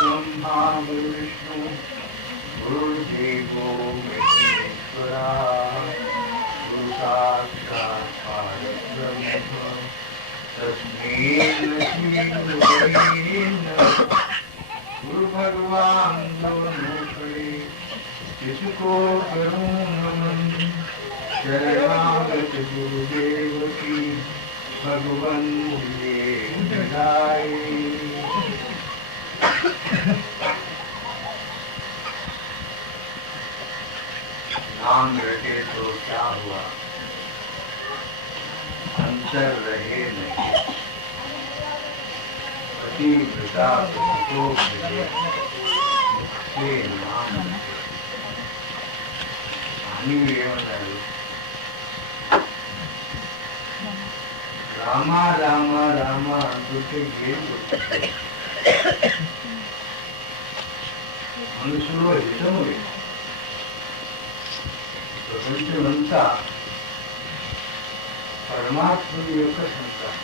ब्रह्मा विष्णु गुरुदेवो महेश्वरा गुरु साक्षात् परब्रह्म तस्मै श्री गुरवे नमः। गुरु भगवान दोनों खड़े किसको करूं नमन शरणागत गुरुदेव की भगवन मुझे मिलाए। नाम रटे तो क्या हुआ अंतर रहे नहीं पतिव्रता को मिले मुझसे नाम स्वामी ఏమన్నారు రామ రామ రామ అంటుంటే ఏం చెప్తుంది మనసులో హితము లేదు ప్రపంచమంతా పరమాత్ముడి యొక్క సంతానం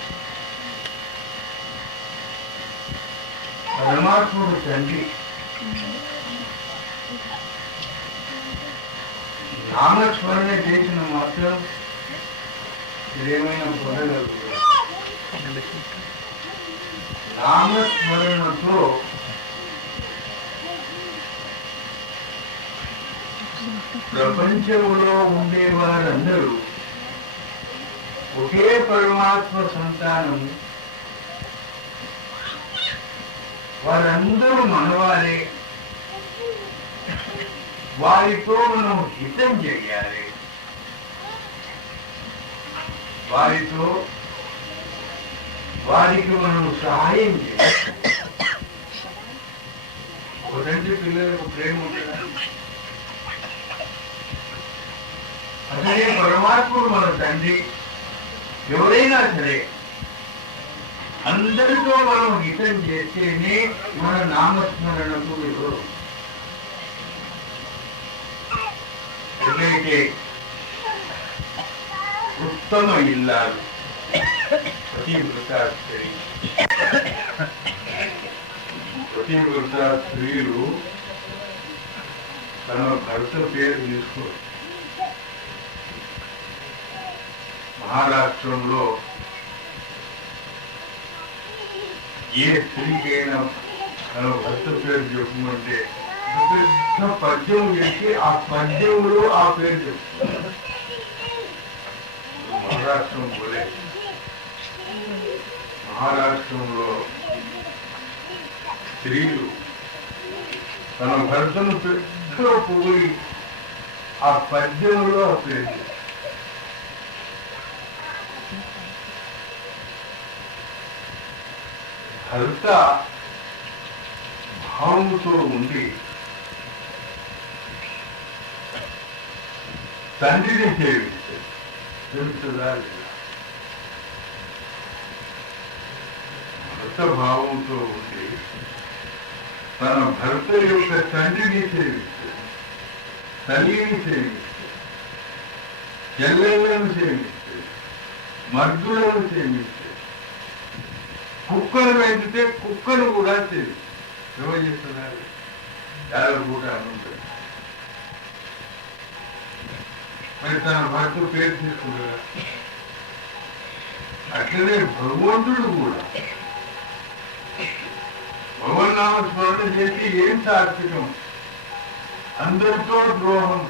పరమాత్ముడు తండ్రి నామస్మరణ చేసిన మాత్రం ఏమైనా పొందగలుగుతారు నామస్మరణతో ప్రపంచంలో ఉండేవారందరూ ఒకే పరమాత్మ సంతానం వారందరూ మనవారే వారితో మనం హితం చేయాలి వారితో వారికి మనం సహాయం చేయాలి ఒకటంటే పిల్లలకు ప్రేమ ఉంటుందా అసలే పరమాత్ముడు మన తండ్రి ఎవరైనా సరే అందరితో మనం హితం చేస్తేనే మన నామస్మరణకు ఎవరు ఎవరైతే ఉత్తమ ఇల్లాలు పతివ్రత స్త్రీ పతివ్రత స్త్రీలు తన భర్త పేరు తీసుకోరు మహారాష్ట్రంలో ఏ స్త్రీకైనా తన భర్త పేరు చెప్పమంటే పెద్ద పద్యం చేసి ఆ పద్యంలో ఆ పేరు చెప్తారు మహారాష్ట్రం పోలే మహారాష్ట్రంలో స్త్రీలు తన భర్తను పెద్ద పోయి ఆ పద్యంలో ఆ పేరు చెప్తారు భర్త భావంతో ఉండి తండ్రిని సేవించారు తెలుస్తుందా భర్త భావంతో ఉండి తన భర్త యొక్క తండ్రిని సేవించారు తల్లిని సేవించారు చెల్లెళ్ళను సేవించారు మర్దులను సేవించారు కుక్కను పెంచితే కుక్కను కూడా సేవించారు ఎవరు చేస్తున్నారు యాదవ్ కూడా ఉంటుంది మరి తన భర్త పేరు తీసుకుంటారు అట్లనే భగవంతుడు కూడా భగవన్నామ స్మరణ చేసి ఏం సాత్వికం అందరితో ద్రోహం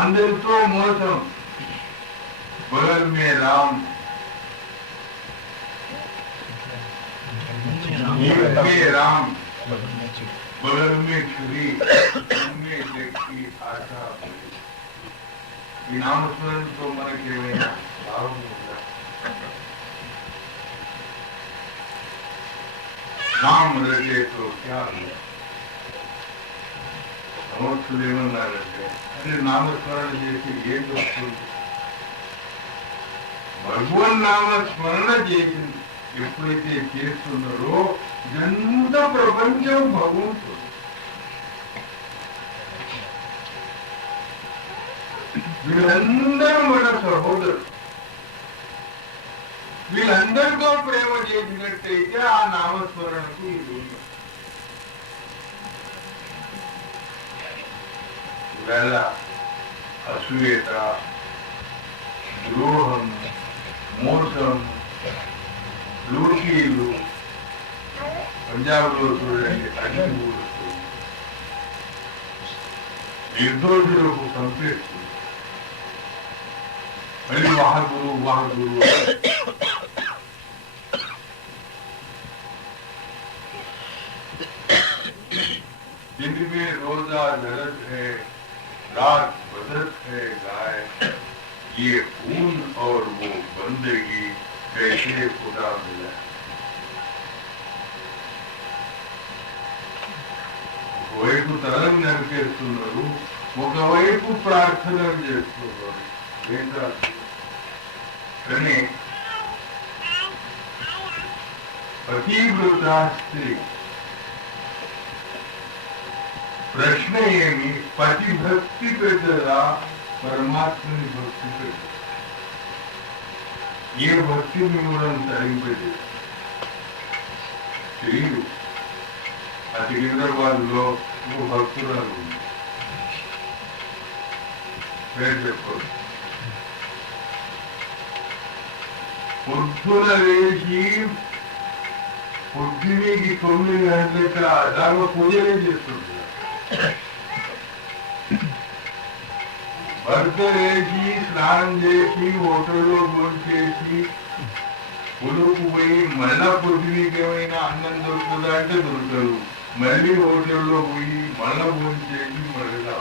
అందరితో మోసం బగల్ మే రామ్ राम बगल में छुरी में देखी आशा ఈ నామస్మరణతో మనకి ఏమైనా లాభం ఉందా నామ రచేతో క్యా సమర్థులు ఏమన్నారంటే అంటే నామస్మరణ చేసి ఏం వస్తుంది భగవన్ నామస్మరణ చేసింది ఎప్పుడైతే చేస్తున్నారో ఎంత ప్రపంచం భగవంతుడు వీళ్ళందరూ మన సహోదరుడు వీళ్ళందరితో ప్రేమ చేసినట్టయితే ఆ నామస్మరణకు ఇది ఉంది. ఇవాళ అసూయత, ద్రోహం, మోసం, లూటీలు, పంజాబ్లో చూడండి అగ్నిగూడు, నిర్దోషులకు చంపేస్తుంది. మళ్ళీ వాహగురు వాహగురు जिनमें रोजा दर्द है, रात बदत है गाय, ये खून और वो बंदगी कैसे खुदा मिला. ఒకవైపు తరం నరికేస్తున్నారు, ఒకవైపు ప్రార్థనలు చేస్తున్నారు. కానీ పతివ్రత స్త్రీ ప్రశ్న ఏమి, పతి భక్తి పెద్దదా పరమాత్మని భక్తి పెద్దదా? ఏ భక్తి మిమ్మల్ని తరింపేది తెలియదు. ఆ సికింద్రాబాద్ లో ఒక భక్తురాలు ఉంది, పేరు చెప్పదు. పొద్దున వేసి పొద్దునికి 9 గంటలకి దాకా పూజలే చేస్తుంది. భర్త వేసి స్నానం చేసి హోటల్లో భోంచేసి పొడుకు పోయి మళ్ళా పొద్దునికి ఏమైనా అన్నం దొరుకుతుందా అంటే దొరకదు. మళ్ళీ హోటల్లో పోయి మళ్ళా భోంచేసి మళ్ళా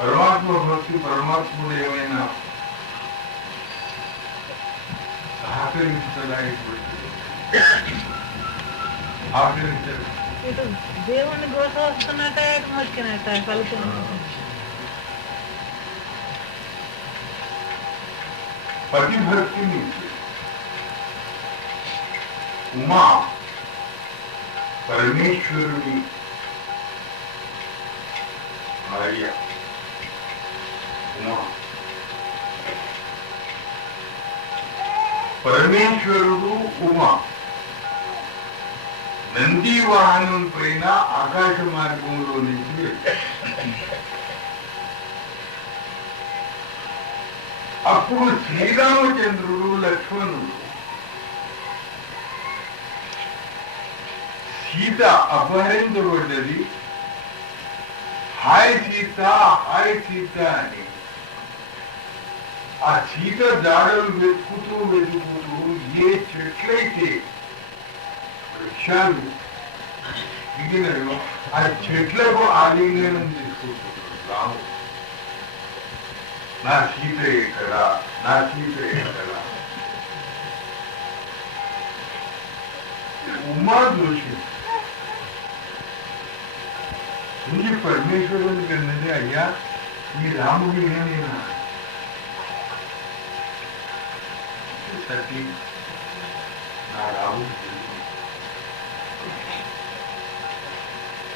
పరమాత్మ భక్తి పరమాత్ముడు ఏమైనా సహకరించదా? దేవుణ్ణి గోస వస్తున్నట్టే మొక్కినట్ట పలుకున్నట్టు. పతిభక్తి నుంచి ఉమా పరమేశ్వరుడి భార్య. ఉమా పరమేశ్వరుడు ఉమా నంది వాహనం పైన ఆకాశ మార్గంలో నుంచి అప్పుడు శ్రీరామచంద్రుడు లక్ష్మణుడు సీత అపహరించబడ్డది. హాయ్ సీత హాయ్ సీత అని ఆ సీత దాడులు వెతుకుతూ వెతుకుతూ ఏ చెట్లయితే వృక్షాలు దిగినాయో ఆ చెట్లకు ఆలింగనం తీసుకుంటున్నాడు రాముడు. నా సీత ఎక్కడ, నా సీత ఎక్కడ? ఉమా దోషి ముందు పరమేశ్వరునికి అన్నది, అయ్యా ఈ రాముడి నేనేనా? సతీ నా రాముడు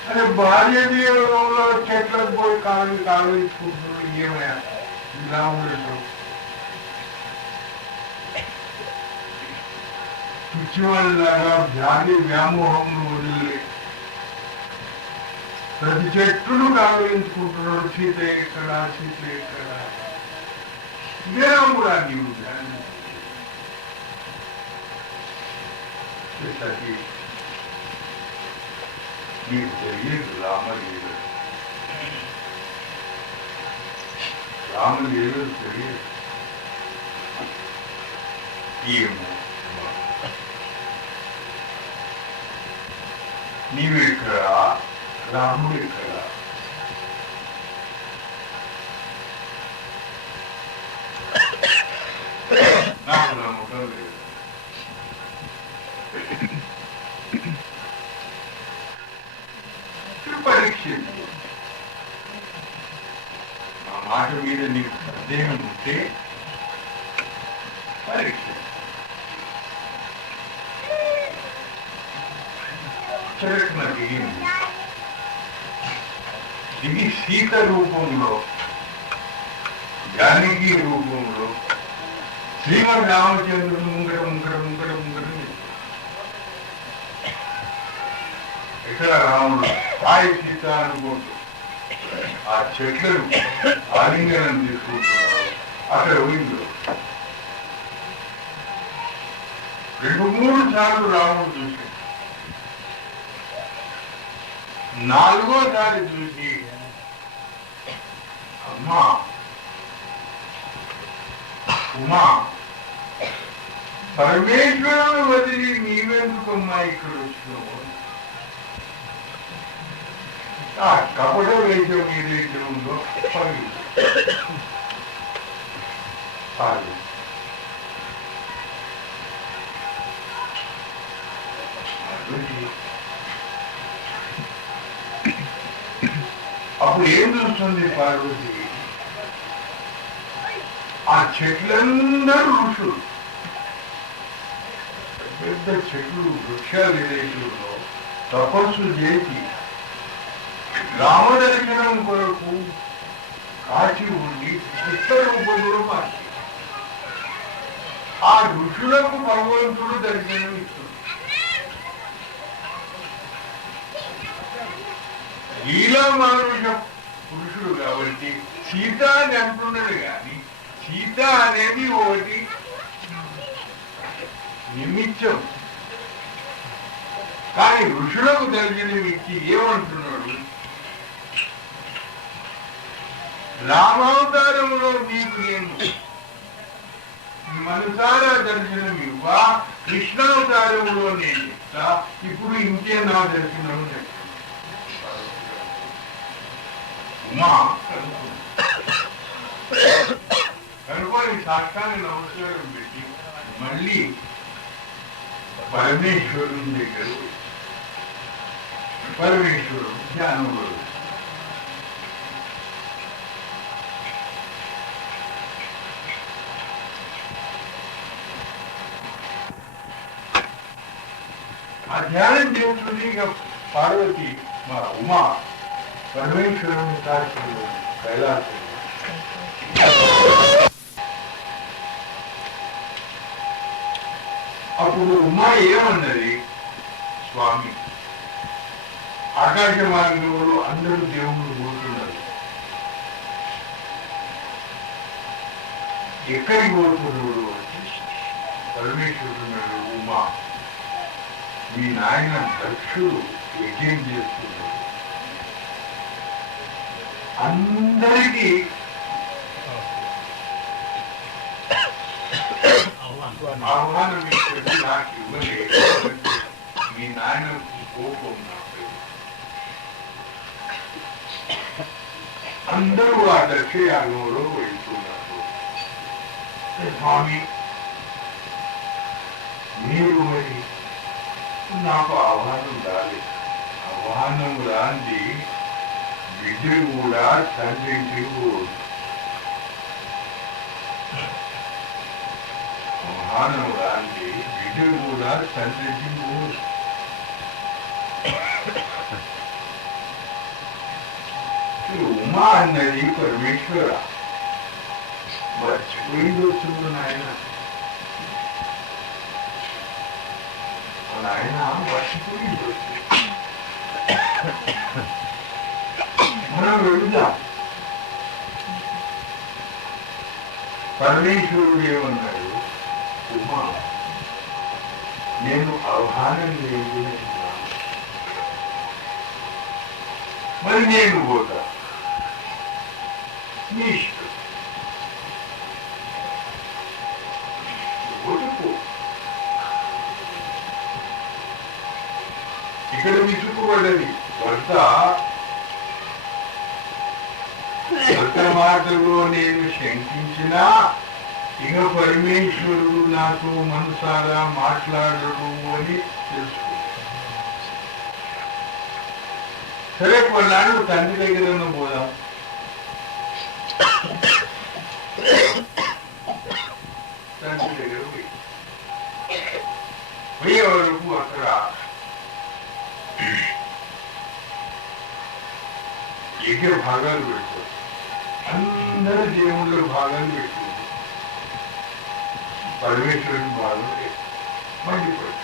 అరే భార్య జీవనంలో చెట్లకు పోయి కాలు ఇచ్చుకుంటున్నాడు. ఏమయ్యా ఈ రాముడు పిచ్చివాళ్ళలాగా వ్యాధి వ్యామోహంను వదిలే ప్రతి చెట్టును కాలుంచుకుంటున్నాడు. సీత ఎక్కడ, సీత ఎక్కడ? కూడా నీవు సతీ నీకు తెలియదు రామలీల, రామలీల తెలియదు. ఏమో నీవెక్కడ, రాముడు ఎక్కడ? నాకు నమ్మకం లేదు. పరీక్ష నా మాట మీద నీకు సందేహం ఉంటే పరీక్ష అచ్చరత్న దిగింది. దిగి సీత రూపంలో, జానకి రూపంలో శ్రీమద్ రామచంద్రుడు ముంగట ముంగట ముంగట ముంగట ఇక్కడ రాముడు హాయ్ సీత అనుకుంటూ ఆ చెట్లను ఆలింగనం తీసుకుంటున్నాడు. అక్కడ పోయింది. 2-3 సార్లు రాముడు చూసి 4వ సారి చూసి అమ్మా ఉమా పరమేశ్వరుని వదిలి నీవెందుకమ్మా ఇక్కడ వచ్చినావు? ఆ కపట వేషం ఏదైతే ఉందో అప్పుడు ఏం చూస్తుంది పార్వతి? ఆ చెట్లందరూ ఋషులు, పెద్ద చెట్లు వృక్షాలు ఏదైతే తపస్సు చేసి రామదర్శనం కొరకు కాచి ఉండి చిత్రరూపంలో మార్చి ఆ ఋషులకు భగవంతుడు దర్శనం ఇస్తుంది. లీలా మానుష పురుషుడు కాబట్టి సీత అని అంటున్నాడు కానీ సీత అనేది ఒకటి నిమిత్తం. కానీ ఋషులకు దర్శనం ఇచ్చి ఏమంటున్నాడు? రామావతారంలో మీకు నేను మనసారా దర్శనం ఇవ్వా, కృష్ణావతారంలో నేను చెప్తా, ఇప్పుడు ఇంకే నా దర్శనం ఉమా కనుకొని సాక్షాన్ని నమస్కారం పెట్టి మళ్ళీ పరమేశ్వరుని దగ్గర పరమేశ్వరుడు ధ్యానంలో ఆ ధ్యానం చేస్తుంది. ఇక పార్వతి మా ఉమా పరమేశ్వరుని సాక్షి కైలాసం. అప్పుడు ఉమా ఏమన్నది? స్వామి, ఆకాశ మార్గంలో అందరూ దేవుళ్ళు పోతున్నారు, ఎక్కడికి పోతున్నారు? పరమేశ్వరుడు ఉమా, మీ నాయన దక్షుడు యజ్ఞం చేస్తున్నాడు, అందరికీ ఆహ్వానం ఇచ్చేది నాకు ఇవ్వలేదు. మీ నాయన కోపం నాకు. అందరూ ఆ దక్షయాగంలో వెళ్తున్నారు. స్వామి, మీరు మరి నాకు ఆహ్వానం రాలేదు. ఆహ్వానం రాంది బిడ్డ కూడా తండ్రికి ఆహ్వానం రాంది బిడ్డ కూడా తండ్రికి ఉమా అన్నది పరమేశ్వర మర్చిపోయింది వస్తుంది నాయన. నాయన మర్చిపోయింది వస్తుంది. మనం వెళుదాం. పరమేశ్వరుడు ఏమన్నాడు? ఉమా, నేను ఆహ్వానం లేదు, మరి నేను పోతా, నీ ఇష్టం. ఇక్కడ విసుకుపడ్డది భర్త. భర్త మాటలో నేను శంకించినా ఇక పరమేశ్వరుడు నాతో మనసారా మాట్లాడడు అని తెలుసు. సరే, కొన్నాళ్ళు తండ్రి దగ్గర పోదాం. తండ్రి దగ్గర పోయే వరకు అక్కడ యజ్ఞ భాగాలు పెడతారు. అందరూ దేవుళ్ళు భాగాలు పెట్టుకుంటారు. పరమేశ్వరుని భాగం మండిపోయి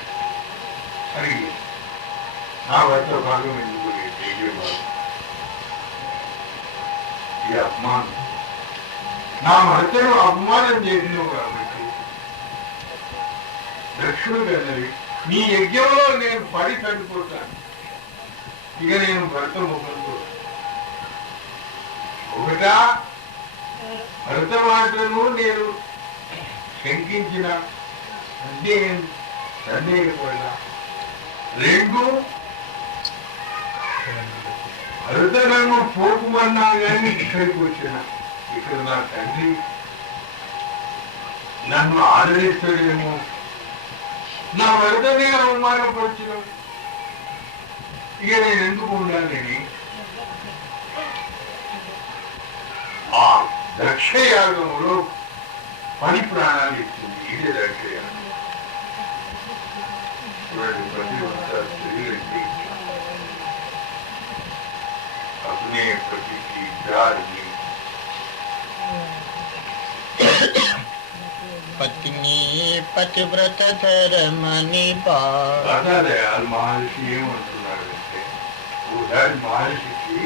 అడిగి నా భర్త భాగం ఎందుకు లేదు? యజ్ఞ భాగం ఈ అపమానం, నా భర్తను అపమానం చేసినావు కాబట్టి దక్షుడు అన్నది నీ యజ్ఞంలో నేను పడి చనిపోతాను. ఇక నేను భర్త ముఖంతో ఒకటా భర్త మాటను నేను శంకించిన సందేహపడ్డా, రెండు భర్త నన్ను పోకుమన్నా కానీ ఇక్కడికి వచ్చిన ఇక్కడ నా తండ్రి నన్ను ఆదరిస్తాడేమో, నా భర్తనే అవమానపరిచిన ఇక నేను ఎందుకు ఉండాలని ఆ దక్షయాగంలో పని ప్రాణాలు ఇచ్చింది. ఇదే దక్షయాగం. స్త్రీలకి अपने पति की प्यार में पत्नी पतिव्रत धर्म निभाव. दादा दयाल महर्षि ఏమంటున్నారంటే ఉదాహరణ మహర్షికి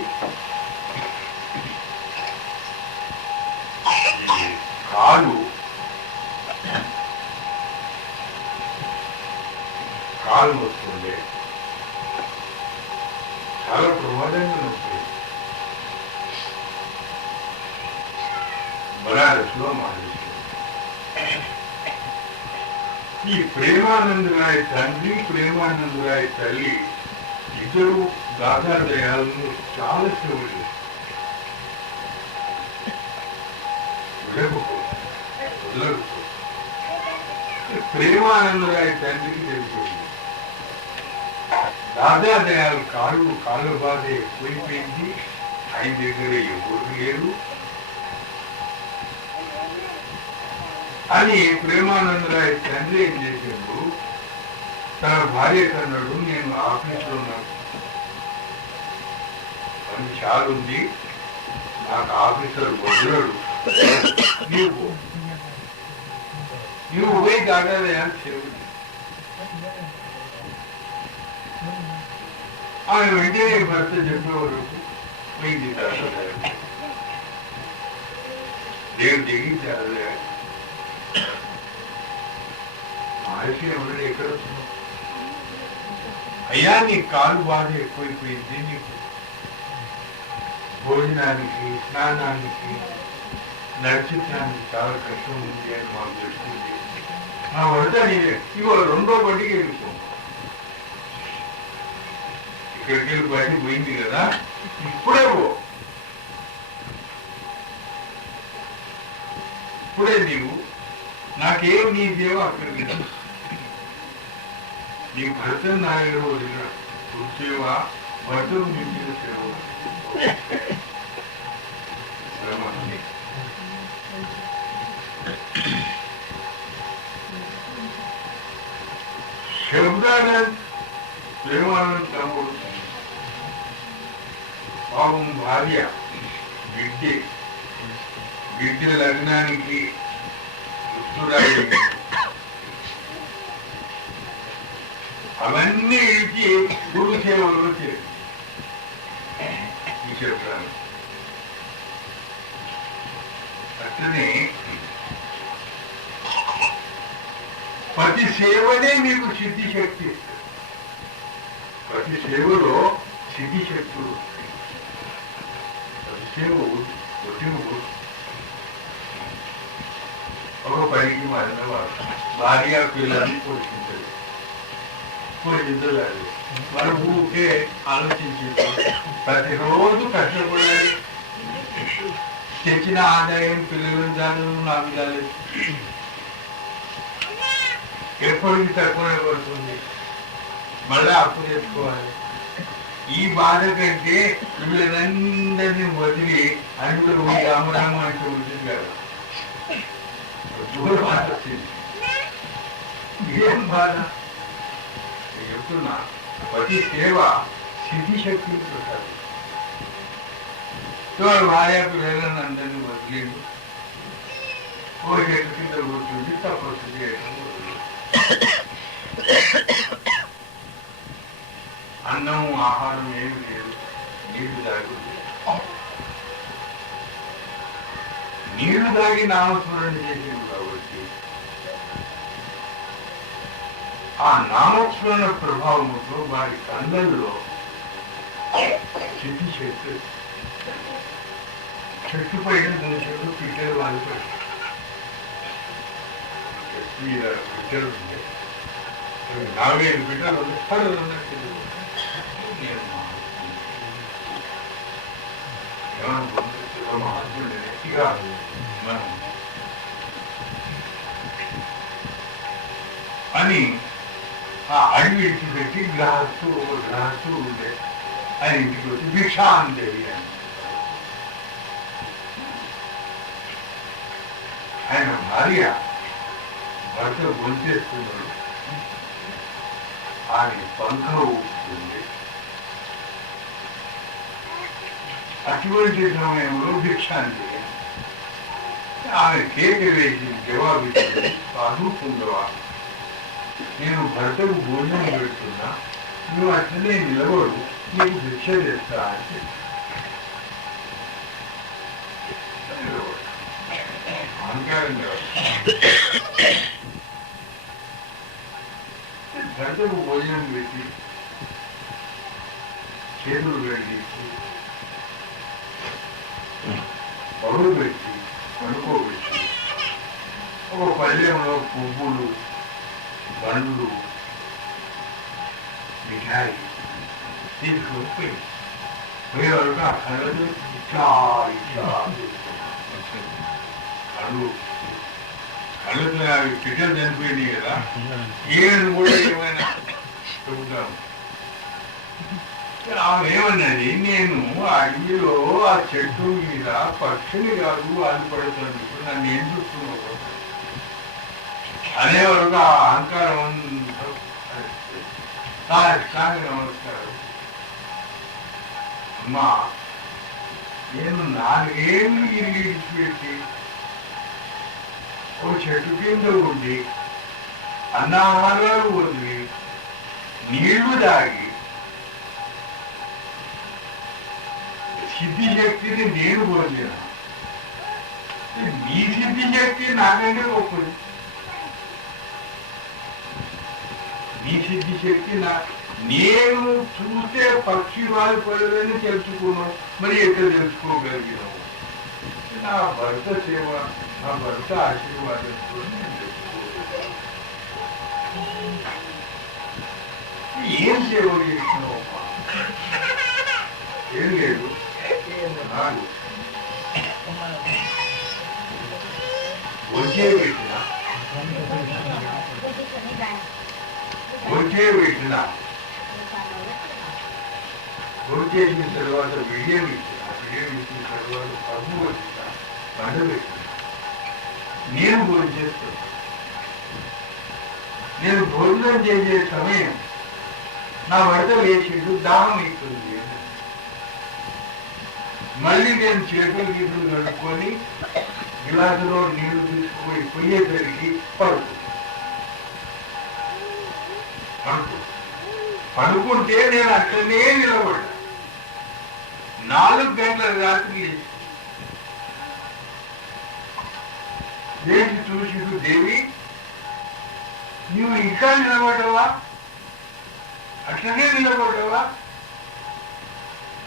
కాలు వస్తుండే చాలా ప్రమాదంగా ఉంటుంది. బనారస్ లో మహర్షి ఈ ప్రేమానందరాయ తండ్రి ప్రేమానందరాయ తల్లి ఇద్దరు దాదాదయాలను చాలా సేవలు ప్రేమానందరాయ తండ్రికి తెలిసింది దాదాదయాలు కాళ్ళ బాధ ఎక్కువైపోయింది, ఆయన దగ్గర ఎవరు లేరు అని ప్రేమానందరాయ తండ్రి ఏం చేశాడు, తన భార్య కన్నాడు, నేను ఆఫీస్లో ఉన్నాను, పని చాలా ఉంది, నాకు ఆఫీసర్ వదలడు, నువ్వు పోయి దాదాదయాలు చెరువు. ఆమె వెంటనే భర్త చెప్పే వరకు పోయింది దాదాదయాలు. దేవుడు దిగి దాదాదయాలు మహర్షి ఎవరు ఎక్కడ వస్తున్నావు? అయ్యా నీ కాలు బాధ ఎక్కువైపోయింది, నీకు భోజనానికి స్నానానికి నడిచించడానికి చాలా కష్టం ఉంది అని మాకు తెలుస్తుంది. నా వద్ద నేనే ఇవాళ రెండో బడికి వెళ్ళిపో, ఇక్కడికి వెళ్ళి బయట పోయింది కదా, ఇప్పుడే ఇప్పుడే నీవు నాకేం నీ దేవ అక్కడికి నీ భర్త నాయుడు వదిలిన సేవ భర్తను మించిన సేవ శబ్దానంద్ ప్రేమానంద్ తమ్ముడు పాపం భార్య బిడ్డ లగ్నానికి అవన్నీ ఇచ్చి గురు సేవలు చెప్తాను. అట్లనే ప్రతి సేవనే మీకు సిద్ధి శక్తి, ప్రతి సేవలో సిద్ధి శక్తులు, ప్రతి సేవ ఒక పనికి మారిన వాడు భార్య పిల్లల్ని పోషించలేదు. మనం ఊరికే ఆలోచించి ప్రతిరోజు కష్టపడాలి, తెచ్చిన ఆదాయం పిల్లలు దాని నాకు కాలేదు, ఎప్పటికి తక్కువనే పడుతుంది, మళ్ళా అప్పు తెచ్చుకోవాలి. ఈ బాధ కంటే పిల్లలందరినీ వదిలి అందరూ రామరామ అంటే ఉంటుంది కదా, దూరం వచ్చింది. ఏం బాధ చెప్తున్నా, ప్రతి సేవ సిద్ధి శక్తిని ప్రసాదిస్తుంది. వాళ్ళ భార్యకు వేదన అందరినీ వదిలేడు. ఓ చెట్టు కింద కూర్చుంది తపస్సు చేయడం మొదలు. అన్నం ఆహారం ఏమి లేదు, నీళ్లు తాగుతుంది. నీళ్లు తాగి నామస్మరణ చేసేది కాబట్టి ఆ నామస్మరణ ప్రభావంతో వారి కళ్ళల్లో చెట్టు చెట్టు పైన దోషులు పిట్టలు వాలిపోయి చెట్టు మీద పిట్టలు ఉంటాయి. 4-5 పిట్టలు ఉన్నట్టు మహాత్ముడు గట్టిగా మనం అని ఆ అడిగి విడిచిపెట్టి గ్రహస్థు ఉండే ఆయన ఇంటికి వచ్చి భిక్షాందేవి అని ఆయన భార్య భర్త గొంచేస్తున్నాడు. ఆయన పంఖ ఊపుతుంది. అటువంటి సమయంలో భిక్షాందేవి ఆమె కేక వేసి జవాబు ఇచ్చింది, సాధు పుంగవా, నేను భర్తకు భోజనం పెడుతున్నా, నువ్వు అట్లనే నిలబడు, నీకు భిక్ష చేస్తా అని అహంకారంగా భర్తకు భోజనం పెట్టి చేతులు గడిచి పరువు పెట్టి పడుకోబెట్టి ఒక పల్లెంలో పువ్వులు, పండ్లు, మిఠాయి తీసుకొని పోయేవారుగా కళ్ళు ఇట్లా కళ్ళు అవి పిట్టలు చనిపోయినాయి కదా, ఏను కూడా ఏమైనా చెబుతాము. ఆమె ఏమన్నది, నేను ఆ అడవిలో ఆ చెట్టు మీద పక్షులు కాదు వాళ్ళు పడుతుంది, నన్ను ఏం చూస్తున్నావు అనేవారుగా ఆ అహంకారం నమస్కారం అమ్మా, నేను 4 ఏళ్ళు ఇరిగి ఇచ్చిపెట్టి ఓ చెట్టు కింద ఉండి అన్నాహారాలు వదిలి నీళ్లు తాగి సిద్ధి శక్తిని నేను పొందిన, నీ సిద్ధి శక్తి నాకంటే గొప్పది. నీ సిద్ధి శక్తి నేను చూస్తే పక్షి వాళ్ళు పడదని తెలుసుకున్నావు, మరి ఎక్కడ తెలుసుకోగలిగినావు? నా భర్త సేవ, నా భర్త ఆశీర్వాదంతో నేను తెలుసుకోగలిగాను. ఏం సేవ చేసినావు? ఏం లేదు, వచ్చే పెట్టిన చేసిన తర్వాత బియ్యం ఇచ్చిన తర్వాత పప్పు వచ్చిన పంట పెట్టిన, నేను భోజనం చేస్తాను. నేను భోజనం చేసే సమయం నా భర్త లేచిండు, దాహం ఇస్తుంది. మళ్ళీ నేను చేతులు గీతులు కడుక్కొని గిలాసులో నీళ్లు తీసుకుపోయి పోయేసరికి పడుకుంటే నేను అట్లనే నిలబడ్డా. 4 గంటల రాత్రి లేచి చూసి, దేవి నువ్వు ఇంకా నిలబడ్డావా? అట్లనే నిలబడ్డావా?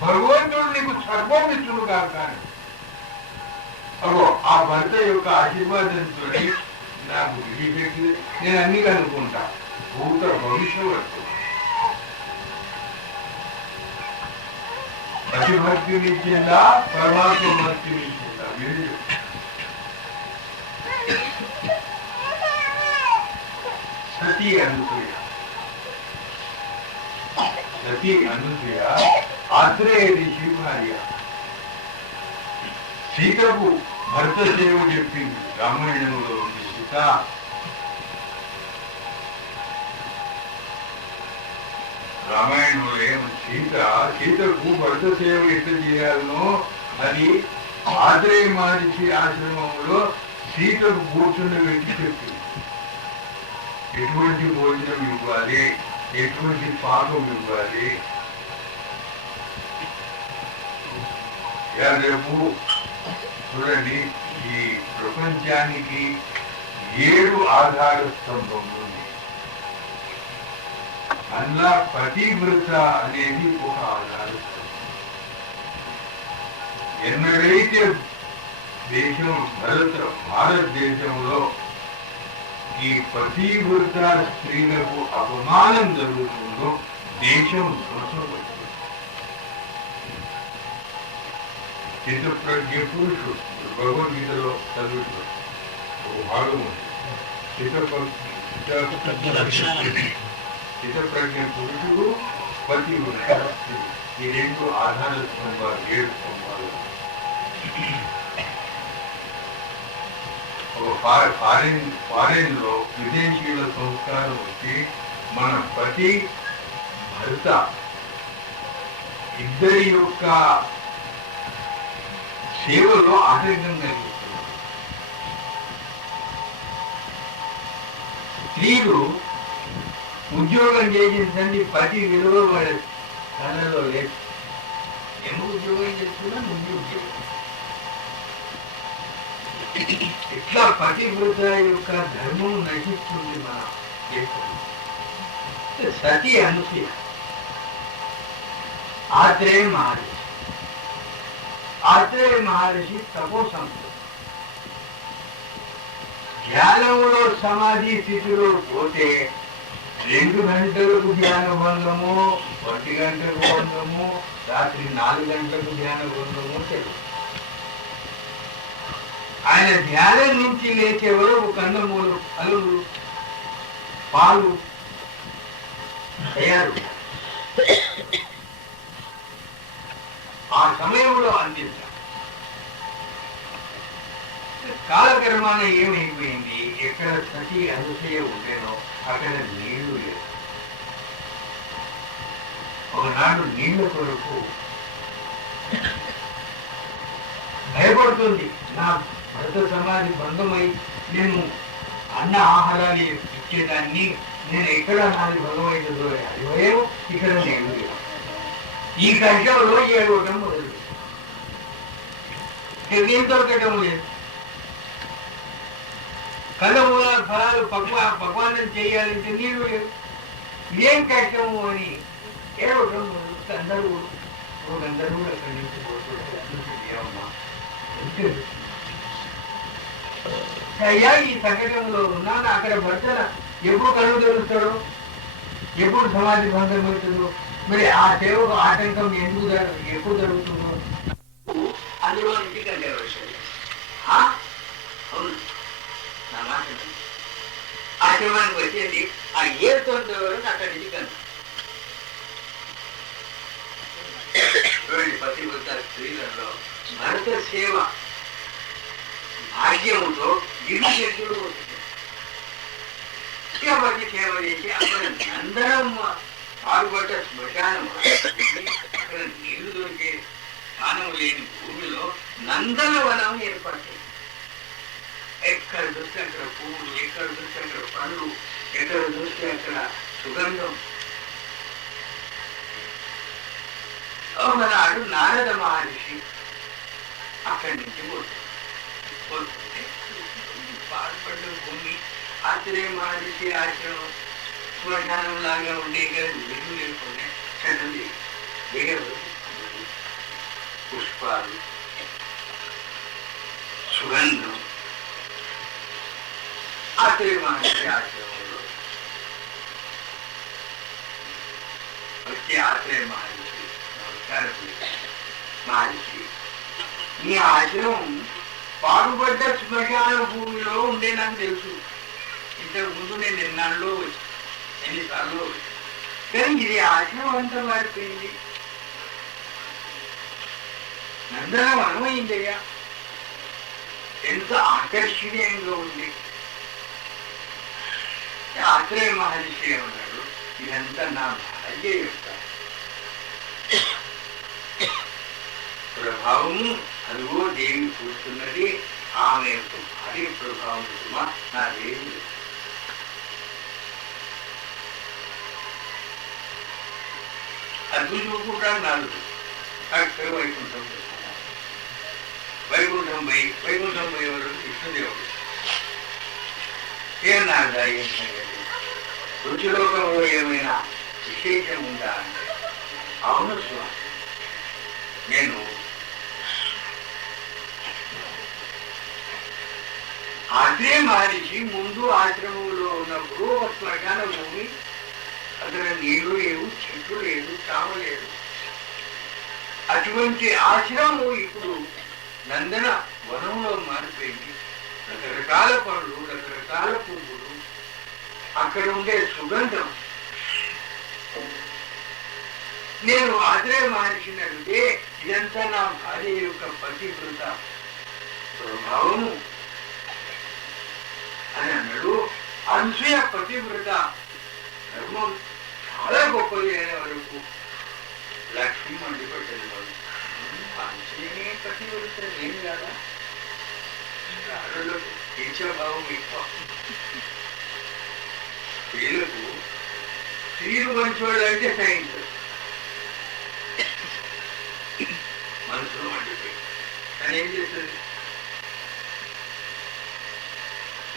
భగవంతుడు నీకు సర్వం ఇచ్చును కాక. అగో ఆ భర్త యొక్క ఆశీర్వాదంతో నాకు విడిపెట్టి నేను అన్ని కనుక్కుంటా, భూత భవిష్యత్తు. పతిభక్తిని ఇచ్చిందా, పరమాత్మ భక్తిని ఇచ్చిందా? మీరు సతీ అనసూయ ఆత్రేయ ఋషి భార్య సీతకు భర్త సేవ చెప్పింది. రామాయణంలో ఉంది సీత. రామాయణంలో సీతకు భర్త సేవ ఎట్లా చేయాలనో అది ఆత్రేయ మహర్షి ఆశ్రమంలో సీతకు కూర్చుని పెట్టి చెప్పింది. ఎటువంటి భోజనం ఇవ్వాలి, ఎటువంటి పాకం ఇవ్వాలి. రేపు చూడండి, ఈ ప్రపంచానికి 7 ఆధార స్తంభములు ఉన్నాయి. అందులో పతివ్రత అనేది ఒక ఆధార స్తంభం. ఎన్నడైతే భారతదేశంలో ఈ పతివ్రత స్త్రీలకు అపమానం జరుగుతుందో దేశం ధ్వంసపడుతుంది. చిత్తప్రజ్ఞ పురుషుడు భగవద్గీతలో చదువుతుంది ఒక భాగం ఉంది. చిత్తప్రజ్ఞ పురుషుడు, పతివ్రత స్త్రీ, ఈ 2 ఆధార స్తంభాలు, 7 స్తంభాలు. ఫారెన్ లో విదేశీయుల సంస్కారం వచ్చి మన పతి భర్త ఇద్దరి యొక్క సేవలో ఆటంకం కలిగిస్తుంది. స్త్రీలు ఉద్యోగం చేసిందండి, పతి విలువ వాళ్ళ కళ్ళలో లేదు. ఎందుకు ఉద్యోగం చేస్తున్నా ముందు ఉద్యోగం. ఇట్లా పతివ్రత యొక్క ధర్మం నశిస్తుంది మన దేశంలో. సతీ అనసూయ, ఆత్రేయ మహర్షి తపో సంపద, ధ్యానంలో సమాధి స్థితిలో పోతే 2 గంటలకు ధ్యాన భంగము, 1 గంటకు భంగము, రాత్రి 4 గంటలకు ధ్యాన భంగము తెలుసు. ఆయన ధ్యానం నుంచి లేచే వరకు కందమూలు, అలుగులు, పాలు తయారు ఆ సమయంలో అందించాలి. కాలక్రమాన ఏమైపోయింది, ఎక్కడ సతీ అనసూయ ఉండేనో అక్కడ నీళ్లు లేదు. ఒకనాడు నీళ్ల కొరకు భయపడుతుంది. నా భర్త సమాధి భంగమై నేను అన్న ఆహారాలు ఇచ్చేదాన్ని, నేను ఎక్కడ నాది భంగమైతుందో అది భయం. ఇక్కడ నేను ఈ కష్టంలో ఏడవటం మొదలు ఏం దొరకటం లేదు. కందమూల ఫలాలు పక్వాన్నం చేయాలంటే నీళ్ళు లేవు. ఇదేం కష్టము అని ఏడవటం మొదలు. అందరూ అక్కడి నుంచి పోతుండమ్మా. అయ్యా, ఈ సంఘటనలో ఉన్నాను. అక్కడ భర్త ఎప్పుడు కళ్ళు తెరుస్తాడో, ఎప్పుడు సమాధి భంగం అవుతుందో, మరి ఆ సేవకు ఆటంకం ఎప్పుడు జరుగుతుందో అందులో ఇంటికి ఆశ్రమానికి వచ్చేది ఆ ఏడుతో అక్కడి నుంచి కన్నా పతివ్రత స్త్రీలలో భర్త సేవ భాగ్యముతో ఇరు శక్తులు పతి సేవ చేసి అక్కడ అందరం పాల్గొట్ట శ్మశానం, అక్కడ నీళ్లు దొరికే స్థానం లేని భూమిలో నందనవనం ఏర్పడతాయి. ఎక్కడ చూస్తే అక్కడ పువ్వులు, ఎక్కడ చూస్తే అక్కడ పనులు, ఎక్కడ చూస్తే అక్కడ సుగంధం. ఒకనాడు నారద మహర్షి అక్కడి నుంచి పోతుంటే పాల్పడ్డ భూమి ఆత్రేయ మహర్షి ఆశ్రమం శ్మశానం లాగా ఉండే వెలుగు లేకుండా చదువు దిగరు. పుష్పాలు, సుగంధం. ఆత్రేయ మహర్షి ఆశ్రమంలో వచ్చే ఆత్రేయ మహర్షి నమస్కారం. మహర్షి, ఈ ఆశ్రమం పాడుపడ్డ శ్మశాన భూమిలో ఉండే నాకు తెలుసు. ఇంతకు ముందు నేను ఎన్నాళ్ళలో వచ్చి ఎన్నిసార్లు వచ్చి, కానీ ఇది ఆశ్రమం అంతా మారిపోయింది. నందనవనం అయిందయ్యా, ఎంత ఆకర్షణీయంగా ఉంది. ఆత్రేయ మహర్షి ఉన్నాడు, ఇదంతా నా భార్య యొక్క ప్రభావం. ప్రభావము అదిగో దేవి కూర్చున్నది, ఆమె యొక్క భార్య ప్రభావం సుమా నాదేమి లేదు. అది చూసుకుంటాను నాలుగు అక్కడ వైకుంఠం వైకుంఠం పోయే వరకు విష్ణుదేవుడు ఏ నాదా ఏం సంగతి, రుచిలోకంలో ఏమైనా విశేషం ఉందా అంటే అవును స్వామి, నేను అదే మహర్షి ముందు ఆశ్రమంలో ఉన్నప్పుడు ఒక శ్మశాన భూమి, అక్కడ నీళ్లు లేవు, చెట్లు లేదు, చామ లేదు. అటువంటి ఆశ్రమం ఇప్పుడు నందన వనంలో మారిపోయింది. రకరకాల పనులు, రకరకాల పువ్వులు, అక్కడ ఉండే సుగంధం. నేను ఆత్రేయ మహర్షిని అడిగితే ఇదంతా నా భార్య యొక్క పతివ్రత ప్రభావము అని అన్నాడు. అనసూయ పతివ్రత ధర్మం చాలా గొప్పది అనే వరకు లక్ష్మి మండిపడ్డది. వాళ్ళు అనసూయనే పతివ్రత ఏం కాదా, ఆడలకు ఈచ్ఛాభావం ఎక్కువ. స్త్రీలు మంచోళ్ళు అంటే సహించరు, మనసులో మండిపోయి. కానీ ఏం చేస్తుంది,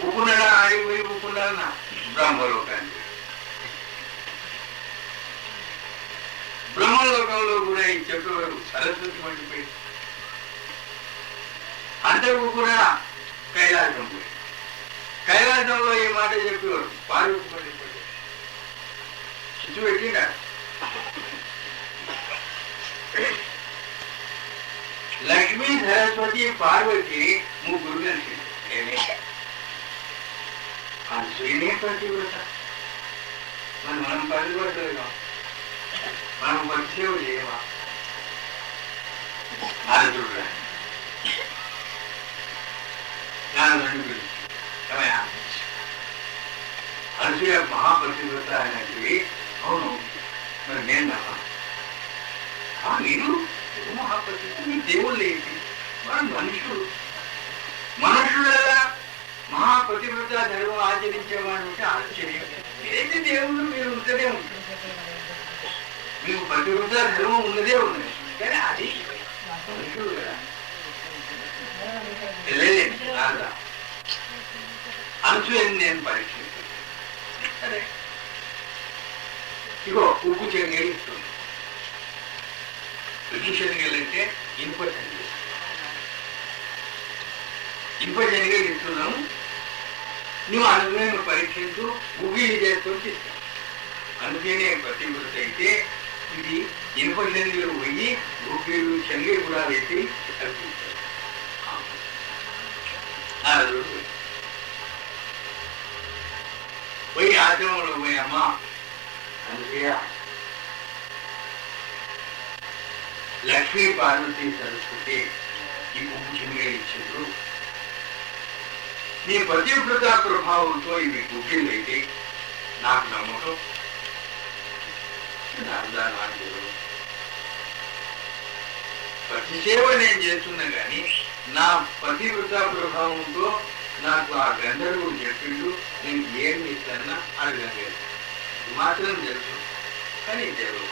ఊపున్నాడా ఆడిపోయి ఊపున్నాడా బ్రహ్మలోకానికి. బ్రహ్మలోకంలో కూడా ఈ చెప్పేవారు సరస్వతి మండిపోయి, అంతకు కూడా కైలాసం పోయి. కైలాసంలో ఈ మాట చెప్పేవారు పార్వతి మండిపోయి చిచ్చు పెట్టినా. లక్ష్మీ సరస్వతి పార్వతి ముగ్గురు కలిసి ఏమే అనసూయనే పతివ్రత. మనం పతివ్రతలుగా మనం పతిసేవ చేయమా? నారదుడు నారదుడిని పిలిచి ఏమయ్యా అనసూయ మహాపతివ్రత అనేది అవును, మరి నేను నమ్మా. మీరు మహాపతి, మీ దేవుళ్ళు ఏంటి? మనం మనుషులు. మనుషులలా మహాపతివ్రత ధర్మం ఆచరించేవాడు అంటే ఆశ్చర్యం. ఏంటి దేవుళ్ళు మీరు ఉంటూనే ఉంటారు, మీకు పతివ్రత ధర్మం ఉన్నదే ఉన్నది, కానీ అది మనుషులు కదా. వెళ్ళలేదు నాదా అనసూయని నేను పరీక్షిస్తాను. సరే ఇగో ఉప్పు శనగలు ఇస్తుంది. ఉప్పు శనగలు అంటే ఇనుప శనగలు. ఇనుప శనగలు ఇస్తున్నాము, నువ్వు అనుకునే పరీక్షించు, ఉగిలి చేసుకొని తీస్తావు. అందుకనే పతివ్రత అయితే ఇది ఇనుప శనగలు పోయి ఉగిలు శనగలు కూడా పెట్టి కల్పిస్తారు. పోయి ఆశ్రమంలో పోయామ్మా అనసూయ, లక్ష్మీ పార్వతి సరస్వతి ఈ ఉప్పు శనగలు ఇచ్చారు, నీ పతివ్రత ప్రభావంతో ఇవి గుగ్గిళ్ళు అయితే నాకు నమ్మకం. పతిసేవ నేను చేస్తున్నా కానీ నా పతివ్రత ప్రభావంతో నాకు ఆ గంధర్వుడు చెప్పిండు, నేను ఏమి ఇస్తానన్నా అడగలేదు. మాత్రం తెలుసు కానీ తెలియదు.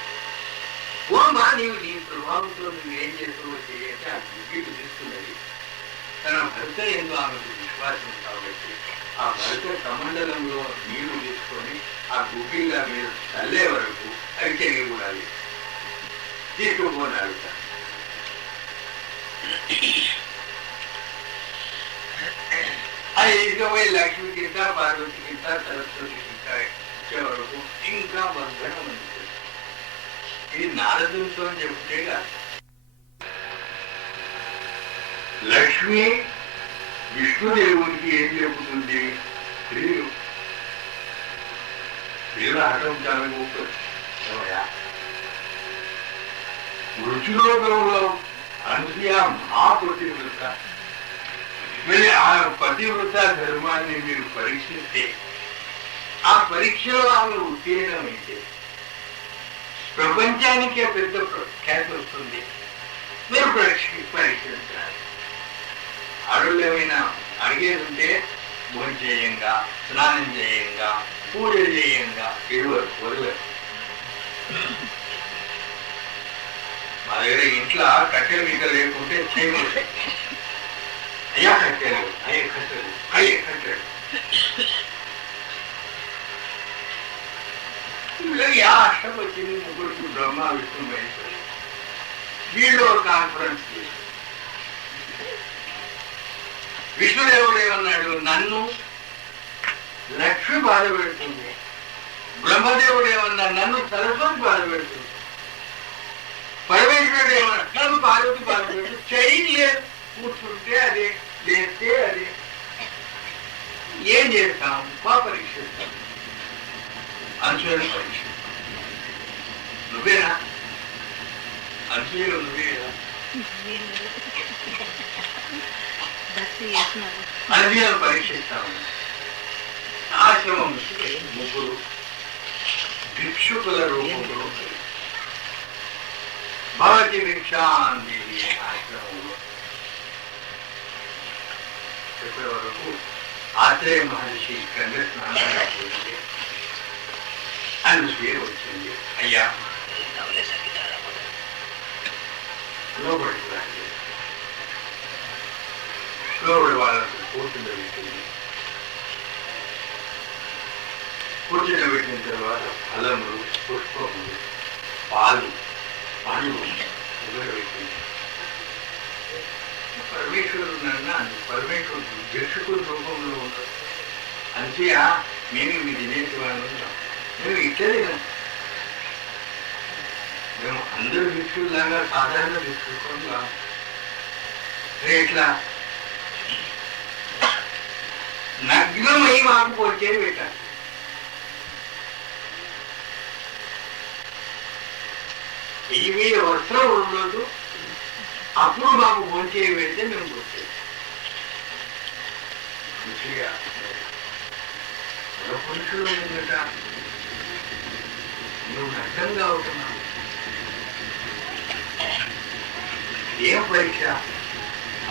ఓమా నీవు నీ ప్రభావంతో నువ్వేం చేస్తావో చేయంటే ఆ గుగ్గిళ్ళు తీసుకున్నది. తన భర్త ఎందు ఆమెకు విశ్వాసం కాబట్టి ఆ భర్త కమండలంలో నీళ్లు తీసుకొని ఆ గుగ్గిళ్ళ మీద చల్లే వరకు అవి చెరిగి కూడా తీసుకుపోని అడుగుతాను. అది ఇదిపోయి లక్ష్మి కింద, పార్వతి కింద, సరస్వతి కింద ఇచ్చే వరకు ఇంకా బంధనం ఉంటుంది. ఇది నారదునితో చెప్తే కాదు. లక్ష్మి విష్ణుదేవునికి ఏం చెబుతుంది? స్త్రీలు ఆటం చాలా గొప్ప. రుచిలోకంలో అనసూయ మహాపతివ్రత. మరి ఆ పతివ్రత ధర్మాన్ని మీరు పరీక్షిస్తే, ఆ పరీక్షలో ఆమె ఉత్తీర్ణమైతే ప్రపంచానికే పెద్ద ఖ్యాతి వస్తుంది. మీరు తిరిగేది ఉంటే భోజనం చేయంగా, స్నానం చేయంగా, పూజ చేయంగా ఇరువరు వదిలేరు. మా దగ్గర ఇంట్లో కట్టెలు గీత లేకుంటే చేయకూడదు. అయ్యా కట్టెలు, అయ్యే కట్టెలు, అయ్యే కట్టెలు. వీళ్ళకి అష్టం వచ్చింది. ముగ్గురికి బ్రహ్మ విష్ణు మహేశ్వరి. వీళ్ళు కాన్ఫరెన్స్ చేసి విష్ణుదేవుడు ఏమన్నాడు, నన్ను లక్ష్మి బాధ పెడుతుంది. బ్రహ్మదేవుడు ఏమన్నాడు, నన్ను సరస్వతి బాధ పెడుతుంది. పరమేశ్వరుడు ఏమన్నా, నన్ను పార్వతి బాధ పెడుతుంది. చైన్ లేదు, కూర్చుంటే అదే, చేస్తే అదే. ఏం చేస్తాం? పరీక్షిస్తాం. అనుసరణ పరీక్ష. నువ్వేనా అనుసూయలు? నువ్వేనా అనుసూయను పరీక్షిస్తాము. ఆశ్రమం ముగ్గురు భిక్షుకుల రూపంలో భవతి భిక్షాంతి ఆశ్రమంలో చెప్పే వరకు ఆత్రేయ మహర్షి కంద స్నానం చేసి అనుసూయ వచ్చింది. అయ్యా లోపలికి రండి. లోపలి వాళ్ళకు కూర్చుండబెట్టింది. కూర్చుండబెట్టిన తర్వాత ఫలములు, పుష్పములు, పాలు, పండ్లు ఉగరబెట్టింది. పరమేశ్వరుడు నన్ను అందు పరమేశ్వరుడు భిక్షుకుల రూపంలో ఉంటాడు. అంతేయా మేము మీ తినేటి వాళ్ళు ఉంటాం. మేము ఇట్లే మేము అందరూ భిక్షులాగా సాధారణ భిక్షుకోగా ఎట్లా నగ్నమై మాకు పోచేది పెట్టాలి. ఇవి వస్త్రం ఉండదు. అప్పుడు మాకు భోంచేవి పెడితే మేము వచ్చేది. మంచిగా పురుషులు ఉందట, నువ్వు నగ్నంగా అవుతున్నావు. ఏం పరీక్ష?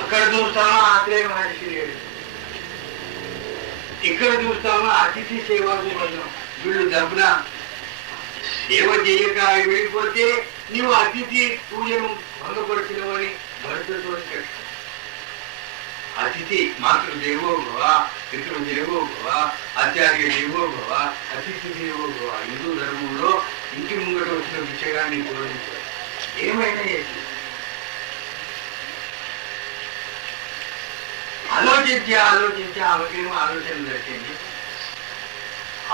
అక్కడ చూస్తామా ఆత్రేయ మహర్షి లేడు, ఇక్కడ చూస్తామా అతిథి సేవకు వదలం. వీళ్ళు దబ్బున సేవ చేయక వెళ్ళిపోతే నీవు అతిథి పూజను భంగపరిచినవని భరతుతో కష్టం. అతిథి మాతృదేవో భవ, పితృదేవో భవ, ఆచార్య దేవో భవ, అతిథి దేవో భవ. హిందూ ధర్మంలో ఇంటి ముంగట వచ్చిన విషయాన్ని బోధించారు. ఏమైనా చేసి ఆలోచించి ఆమెకేమో ఆలోచన దక్కింది.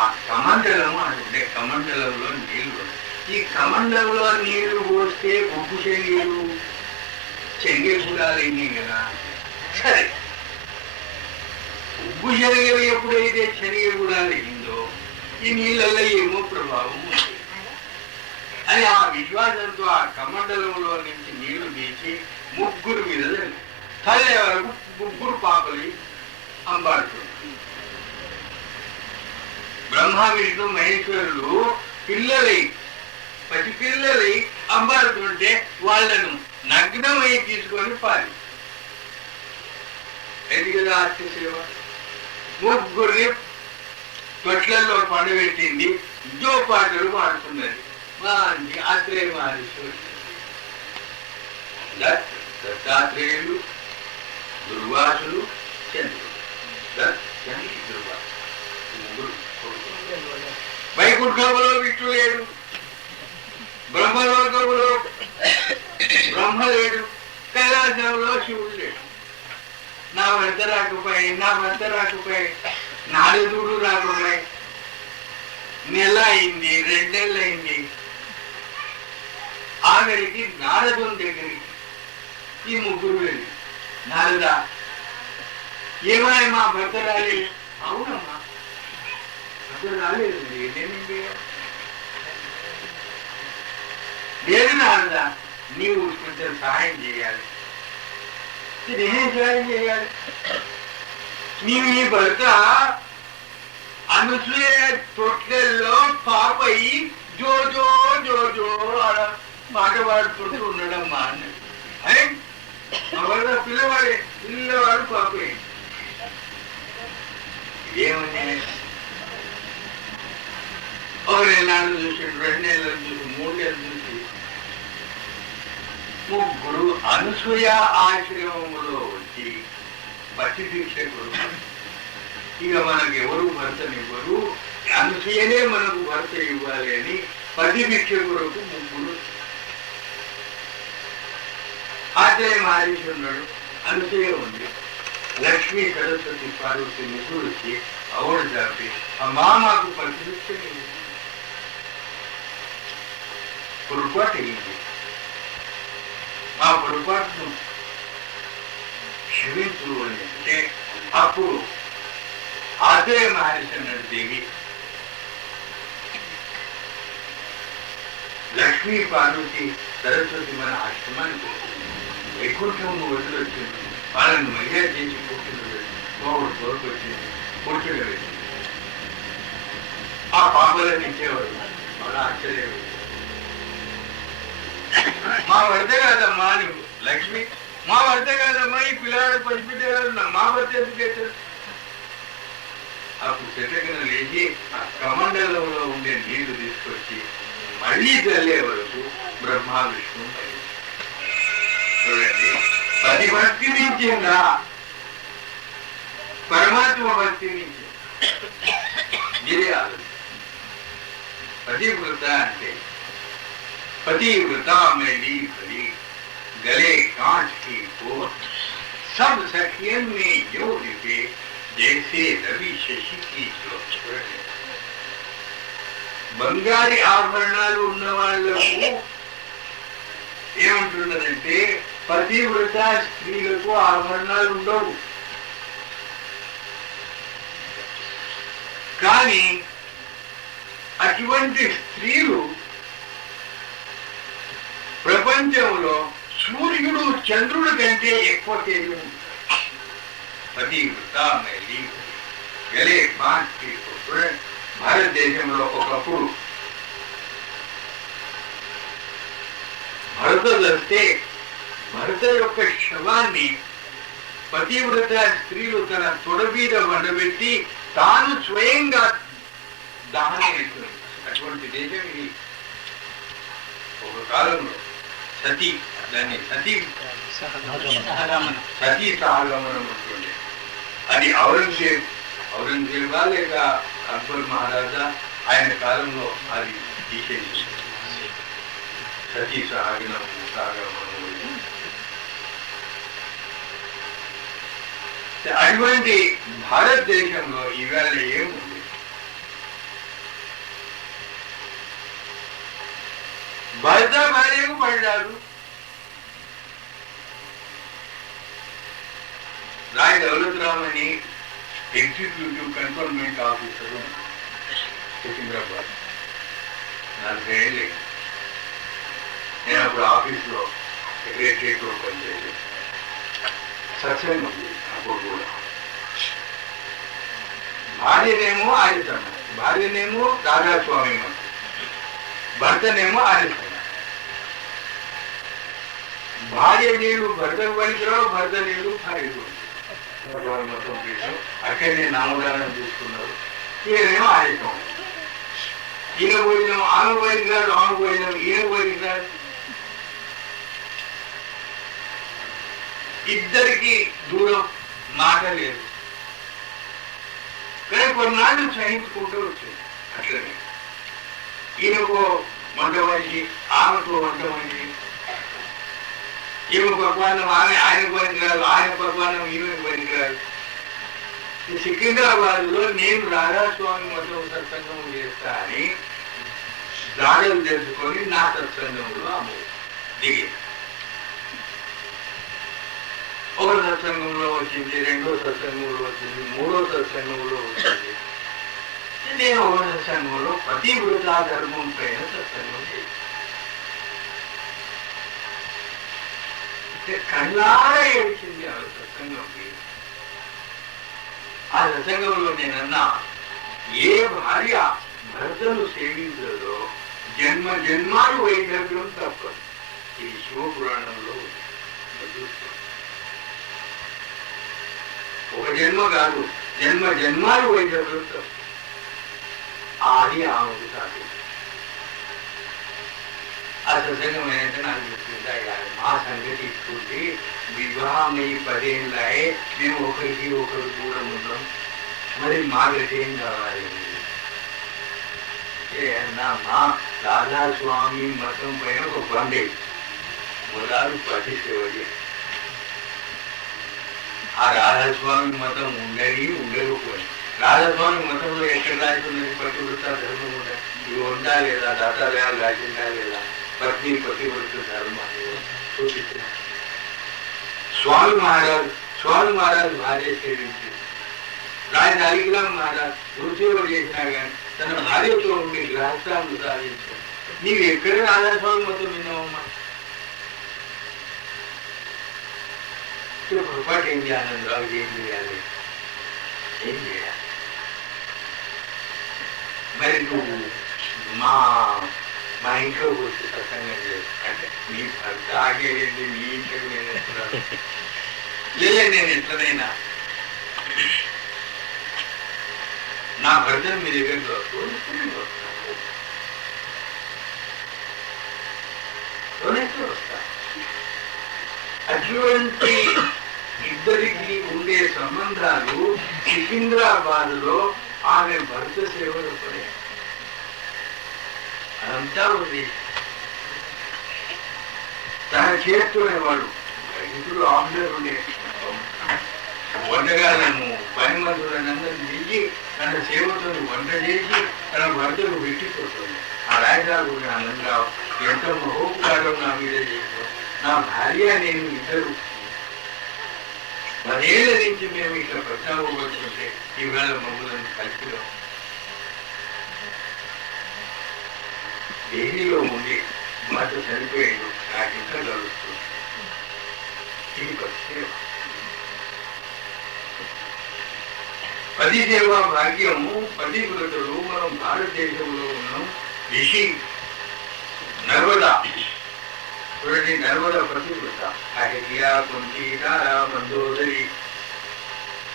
ఆ కమండలం అంటే కమండలంలో నీళ్లు, ఈ కమండలంలో నీళ్లు పోస్తే ఉప్పు శనగలు గుడాలు అయినాయి కదా. సరే, ఉప్పు శనగలు ఎప్పుడైతే శనగ గుడాలు అయిందో ఈ నీళ్ళల్లో ఏమో ప్రభావం ఉంది అని ఆ విశ్వాసంతో ఆ కమండలంలో నుంచి నీళ్లు తీసి ముగ్గురు మీద తల్లి వరకు ముగ్గురు పాపలి అంబాడుతుంది. బ్రహ్మ విష్ణు మహేశ్వరులు పసి పిల్లలై అంబాడుతుంటే వాళ్ళను నగ్నమై తీసుకొని పాలి. ఇది కదా ఆస్తి సేవ. ముగ్గురిని తొట్లలో పండుగెట్టింది, జో పాటలు పాడుతున్నది. మంచి ఆత్రేయ మహర్షి, దత్తాత్రేయులు, దుర్వాసులు, చంద్రుడు. ముగ్గురు. వైకుంఠంలో విష్ణు లేడు, బ్రహ్మలోకంలో బ్రహ్మ లేడు, కైలాసంలో శివుడు లేడు. నా భర్త రాకపోయి నాలుగుడు రాకపోయి నెల అయింది, 2 నెలలు అయింది. ఆఖరికి నారదుని దగ్గరికి ఈ ముగ్గురు వెళ్ళి, నారదా ఏమైనా మా భర్త రాలేదు. అవునమ్మా భర్త రాలేదు, లేదు నారదా, నీవు కొంచెం సహాయం చేయాలి. నేనేం సహాయం చేయాలి? నీవు నీ భర్త అనుసూయ తొట్లలో పాపై జో జో జో జో అలా మాట పాడుకుంటూ ఉండడమ్మా అన్నది. పిల్లవాడు పాపై ఏమని ఒక నెలలు చూసి 2 నెలలు చూసి 3 నెలలు చూసి ముగ్గురు అనసూయ ఆశ్రమంలో వచ్చి పట్టి దీక్షకుడు ఇక మనకు ఎవరు భర్తనివ్వరు, అనసూయనే మనకు భర్త ఇవ్వాలి అని పట్టి దీక్షకులకు ముగ్గురు ఆచార్య మహర్షి ఉన్నాడు, అనసూయ ఉంది, లక్ష్మీ సరస్వతి పార్వతి ముగ్గురు వచ్చి అవడు చాపి అమ్మా మాకు పట్టి దీక్ష పొరపాటు అయింది, మా పొరపాటును క్షమించు అని అంటే అప్పుడు ఆచార్య మహర్షి అన్నాడు, దేవి లక్ష్మీ పార్వతి సరస్వతి మన ఆశ్రమానికి వైకుంఠం వదిలొచ్చింది, వాళ్ళని మర్యాద చేసి తోడుకొచ్చింది, కూర్చోగలిగింది. ఆ పాపలను ఇచ్చేవాడు వాళ్ళ ఆశ్చర్యం. మా భర్త కాదమ్మా నువ్వు లక్ష్మి, మా భర్త కాదమ్మా ఈ పిల్లాడు పసిపెట్టారు, మా భర్త ఎందుకు? అప్పుడు చెట్టకిన లేచి ఆ కమండలంలో ఉండే నీళ్లు తీసుకొచ్చి మళ్ళీ చల్లే వరకు బ్రహ్మ విష్ణు చూడండి. పది భక్తి నుంచిందా పరమాత్మ భక్తి నుంచి గిరియాలు పతివ్రత అంటే पतिव्रता में ली भरी गले कांच की कोट सब सखियन में जो लिपे जैसे रवि शशि की ज्योत. బంగారి ఆభరణాలు ఉన్న వాళ్లకు ఏమంటున్నదంటే పతివ్రత స్త్రీలకు ఆభరణాలు ఉండవు, కానీ అటువంటి స్త్రీలు ప్రపంచంలో సూర్యుడు చంద్రుడి కంటే ఎక్కువ తేజం ఉంది. పతివ్రత మేలి గలే కాంచి. భారతదేశంలో ఒకప్పుడు భరత వస్తే భరత యొక్క శవాన్ని పతివ్రత స్త్రీలు తన తొడ మీద వండబెట్టి తాను స్వయంగా దహనం చేస్తుంది. అటువంటి దేశం ఇది. ఒక కాలంలో సతీ, దాన్ని సతీ సహగమనం ఉంటుండే. అది ఔరంగజేబా లేక అక్బర్ మహారాజా ఆయన కాలంలో అది తీసేసి సతీ సహగమనం. అటువంటి భారతదేశంలో ఈవేళ ఏముంది? భర్త భార్యకు పడ్డాడు. రాయ్ దౌలతరావు అని ఎగ్జిక్యూటివ్ కన్ఫర్మెంట్ ఆఫీసరు సికింద్రాబాద్, 40 ఏళ్ళే. నేను అప్పుడు ఆఫీస్లో సెక్రటరియట్ లో పనిచేసి సత్సంగం ఉంది అప్పుడు కూడా. భార్యనేమో ఆర్యతమ్మ, భార్యనేమో రాధాస్వామి మతం, భర్తనేమో ఆర్యతమ్మ. భార్య నీళ్ళు భర్తకు పనికిరావు, భర్త నీళ్ళు భార్యకు మొత్తం తీసు. అక్కడనే నామదానం తీసుకున్నారు. ఈయనేమో ఆర్యతమ్మ. ఈయన పోయినాం ఆమె పోయినాడు, ఆమె పోయినాం ఈయన పోయినాడు. ఇద్దరికి దూరం మాట లేదు, కానీ కొన్నాళ్ళు సహించుకుంటూ వచ్చింది. అట్లనే ఈయనకు వంట మనిషి, ఆమెకు వంట మనిషి, ఈమె పక్వానం ఆమె ఆయనకు పనికిరాదు, ఆయన పక్వానం ఈమెకు పనికిరాదు. సికింద్రాబాద్ లో నేను రాధాస్వామి మొత్తం సత్సంగం చేస్తా అని దాడులు తెలుసుకొని నా సత్సంగంలో ఆమె దిగి ఒక సత్సంగంలో వచ్చింది, రెండో సత్సంగంలో వచ్చింది, మూడో సత్సంగంలో వచ్చింది. నేను ఒక సత్సంగంలో పతివ్రత ధర్మం పైన సత్సంగం చేసి కళ్ళారా ఏడ్చింది ఆ సత్సంగంకి. ఆ సత్సంగంలో నేనన్నా, ఏ భార్య భర్తను సేవించదో జన్మ జన్మాలు వైద్యం తప్పదు. ఇది శివపురాణంలో ఒక జన్మ కాదు, జన్మ జన్మాలు వైద్య వృత్తం అది ఆమెకు సాధ్యం. ఆ సత్సంగమైనంత నాకు చెప్తుందా మా సంగతి చూసి వివాహం అయ్యి 10 ఏళ్ళాయే మేము ఒకరికి ఒకరు దూరం ఉన్నాం, మరి మా గతి ఏం కావాలి అన్నా. మా రాధాస్వామి మతం పైన ఒక బండే మొదలు పట్టించేవాడి. ఆ రాధాస్వామి మతం ఉండకపోయి రాధాస్వామి మతంలో ఎక్కడ రాసుకున్నది పతివృత ధర్మం ఇవి ఉందా లేదా, దాతాలయాలు రాసిందా లేదా, పత్ని పతివృత ధర్మం చూపించిన స్వామి మహారాజు భార్య సేవించి రాజు అలిగిలా మహారాజు గురుసేవ చేసినా కానీ తన భార్యతో ఉండి గృహస్థాన్ని సాధించాడు. నీవు ఎక్కడ రాధాస్వామి మతం విన్నావమ్మా? పొరపాటు ఏం చేయాలి రావు, ఏం చేయాలి? మరి నువ్వు మా ఇంట్లో వచ్చి సత్సంగం చేస్తా అంటే నీ భర్త ఆగేది నీ ఇంటికి నేను ఎత్తున్నాను లేదా నేను ఎట్లనైనా నా భర్తను మీ దగ్గర వస్తా. అటువంటి ఇద్దరికి ఉండే సంబంధాలు సికింద్రాబాద్ లో ఆమె భర్త సేవలు పడే అదంతా ఉంది. తన చేస్తునేవాడు ఇంట్లో ఆఫీసర్ ఉండే వంటగాలను 10 మందులందరినీ దిగి తన సేవతో వంట చేసి తన భర్తలు పెట్టిపోతుంది. ఆ రాజాకు ఆనందరావు ఎంత మహోపకారం నా మీద చేస్తాం. నా భార్య నేను ఇద్దరు 10 ఏళ్ల నుంచి మేము ఇట్లా ప్రస్తావపడుతుంటే ఇవాళ మమ్మల్ని కలిసిలో దేనిలో ఉండి మాతో చనిపోయాడు. నాకు ఇంకా కలుస్తుంది. ఇది పరిస్థితి. 10 సేవా భాగ్యము 10 వ్రతులు మనం భారతదేశంలో ఉన్నాం. రిషి నర్మదా చూడండి, నర్మదా పతివ్రత అహిల్యా కుంతి తారా మందోదరి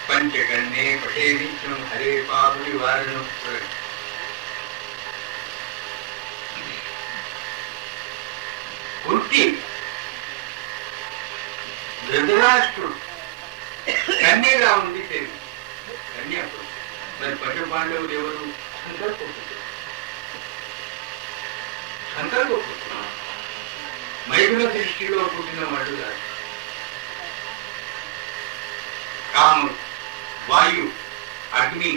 పంచకన్నే పఠే నిత్యం హరే పాప నివారణం. కుంతి ధృతరాష్ట్రుడు కన్యగా ఉంది తెలివి కన్యాకుడు. మరి పంచ పాండవులు ఎవరు? సంకల్పపుత్రుడు మైథున సృష్టిలో పుట్టిన వాడు కాదు. కాముడు, వాయు, అగ్ని,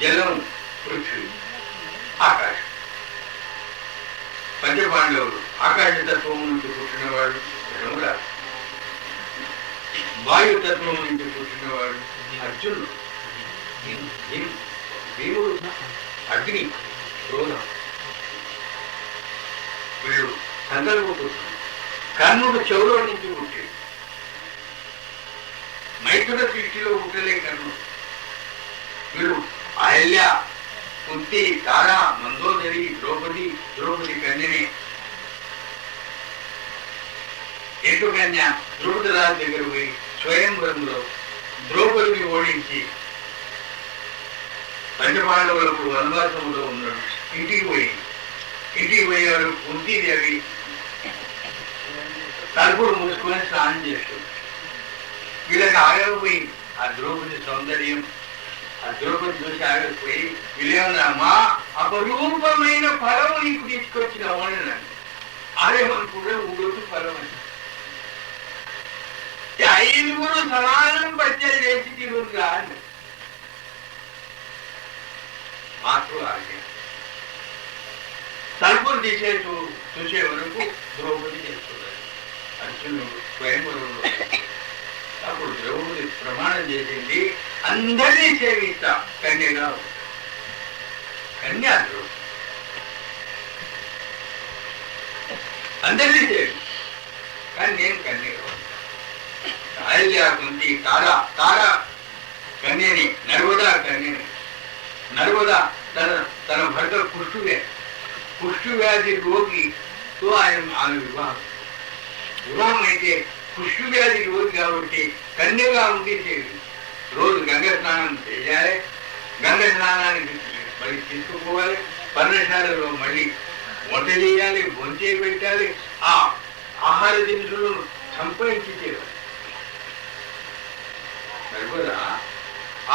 జలం, పృథ్వీ, ఆకాశం. పంచపాండవులు ఆకాశతత్వం నుంచి పుట్టినవాడు ధర్మరాజు, వాయుతత్వం నుంచి పుట్టినవాడు అర్జునుడు, భీముడు అగ్ని, క్రోధం. వీళ్ళు సంకల్పపుత్రుడు. కర్ణుడు చెవులో నుంచి పుట్టాడు. మైథున సృష్టిలో పుట్టలే కర్ణుడు. వీడు అహల్య, కుంతి, తారా, మందోదరి, ద్రౌపది కన్యనే. ఎటు కన్య ద్రౌపదరాజు దగ్గర పోయి స్వయంవరంలో ద్రౌపదిని ఓడించి పంచపాండవులకు వనవాసంలో ఉన్నాడు. ఇంటికి పోయేవాడు కుంతీదేవి తలుపులు మూసుకొని స్నానం చేస్తుంది. వీళ్ళకి ఆగకపోయి ఆ ద్రౌపది సౌందర్యం, ఆ ద్రౌపది చూసి ఆగకపోయి వీళ్ళేమన్నామా అపరూపమైన ఫలం నీకు తీసుకొచ్చినావు అని అన్నాడు. ఆరేమనుకుంటే ఊరికి ఫలం అని 5 సమానం పచ్చడి చేసి తిరుగుగా అని మాకు ఆజ్ఞ. తలుపులు చూసే వరకు ద్రౌపది చేస్తున్నారు. అర్జునుడు స్వయంవరంలో అప్పుడు ద్రౌపది ప్రమాణం చేసింది, అందరినీ సేవిస్తా కన్యగా. కన్యా ద్రౌపది అందరినీ సేవి, కానీ నేను కన్యగా. అహల్య, కుంతి, తారా కన్యని, నర్మదా కన్యని. నర్మదా తన భర్త కుష్ఠవ్యాధి రోగితో ఆమె వివాహం అయితే కుష్ఠవ్యాధి రోగి కాబట్టి కన్యగా ఉండి చేయాలి. రోజు గంగ స్నానం చేయాలి, గంగ స్నానానికి మళ్ళీ తీసుకుపోవాలి, పర్ణశాలలో మళ్ళీ వంట చేయాలి, భోంచే పెట్టాలి, ఆ ఆహార దినుసులను సంపాదించి చేయాలి. సరిపోదా?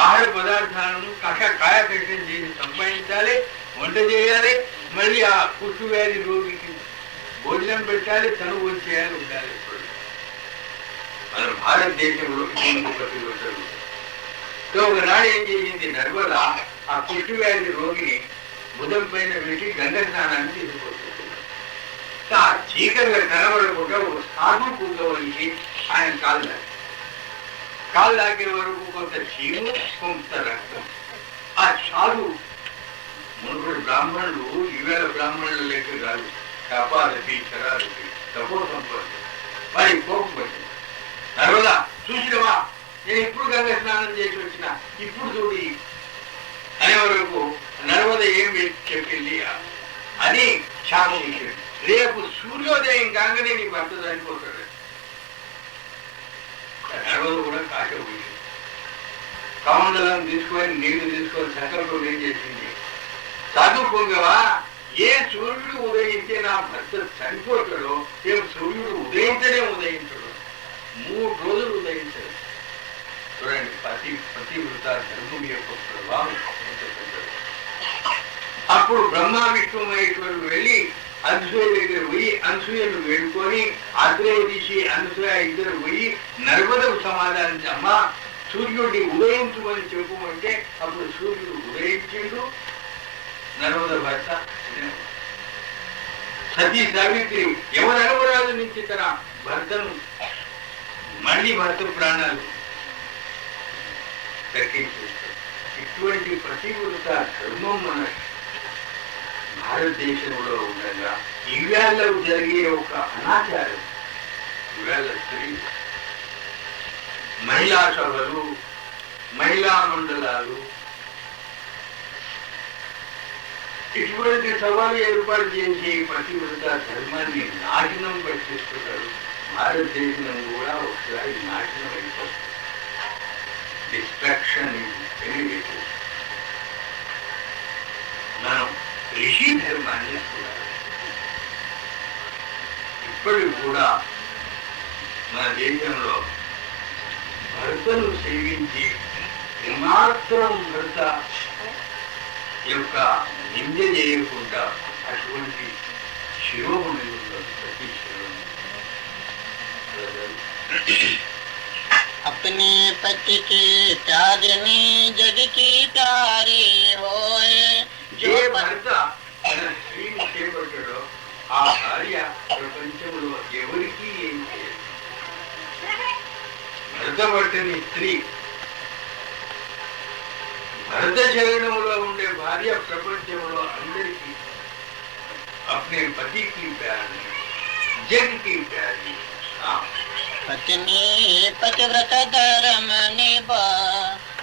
ఆహార పదార్థాలను కాయకష్టం చేసి సంపాదించాలి, వంట చేయాలి, మళ్ళీ ఆ కుష్టు వ్యాధి రోగికి భోజనం పెట్టాలి, తను చేయాలి, ఉండాలి. మన భారతదేశంలో ప్రతి ఒక్కరు ఒకనాడు ఏం చేసింది, నర్మద ఆ కుష్టు వ్యాధి రోగిని బుధం పైన పెట్టి గంగ స్నానాన్ని తీసుకొస్తుంది. ఆ చీకటిగా కనబడకుండా ఒక సాధు కూర్చోవలసి ఆయన కాలు దాకే వరకు కొంత చీము, కొంత రక్తం. ఆ సాధు మునుపటి బ్రాహ్మణులు ఈవేళ బ్రాహ్మణుల లెక్క కాదు, కపాలకి చరాలకి తపో సంపద వారి కోపం వచ్చింది. నర్మదా చూసినవా, నేను ఇప్పుడు గంగ స్నానం చేసి వచ్చిన, ఇప్పుడు చూడి అనే వరకు నర్మద ఏం చెప్పింది అని శాపం ఇచ్చింది. రేపు సూర్యోదయం కాగానే నీ భర్త చనిపోతాడు. నర్మద కూడా కాకపోయింది. కమండలం తీసుకొని నీళ్లు తీసుకొని సకలకు ఏం చేసింది, చదువుకోగవా, ఏ సూర్యుడు ఉదయించే నా భర్త చనిపోతాడో, ఏ సూర్యుడు ఉదయించడే ఉదయించడు, 3 రోజులు ఉదయించాడు. చూడండి, పతివృత ధర్మం యొక్క ప్రభావం. అప్పుడు బ్రహ్మ విష్ణు మహేశ్వరుడు వెళ్ళి అనసూయ దగ్గర పోయి అనసూయను వేడుకొని ఆత్రేయ తీసి అనసూయ ఇద్దరు పోయి నర్మదకు సమాధానం, అమ్మా సూర్యుడిని ఉదయించమని చెప్పుమంటే అప్పుడు సూర్యుడు ఉదయించిండు. నర్మద భర్త సతీ సావిత్రి యమధర్మరాజు నుంచి తన భర్తను మళ్ళీ భర్త ప్రాణాలు దక్కించేస్తారు. ఇటువంటి పతివ్రత ధర్మం మన భారతదేశంలో ఉండగా ఈవేళ జరిగే ఒక అనాచారం, ఈవేళ స్త్రీ మహిళా సభలు, మహిళా మండలాలు, ఇటువంటి సభలు ఏర్పాటు చేసి పతివ్రత ధర్మాన్ని నాశనం పట్టిస్తున్నారు. భారతదేశం కూడా ఒకసారి నాశనం అయిపోతుంది. Distraction elevated. మనం ఋషి ధర్మాన్ని చూడాలి. ఇప్పటికి కూడా మన దేశంలో భర్తను సేవించి ఏమాత్రం భర్త యొక్క నింద చేయకుండా అటువంటి శిరోమణి ప్రతి శిరోమణి. अपने पति की प्यार में जग की प्यारी होए, जो భర్త తన స్త్రీని చేపట్టాడో ఆ భార్య ప్రపంచంలో ఎవరికి ఏం చేయదు. భర్త పట్టని స్త్రీ, భర్త చరణంలో ఉండే భార్య ప్రపంచంలో అందరికీ अपने पति की प्यारी, जग की प्यारी. पत्नी पतिव्रत धर्म निभा,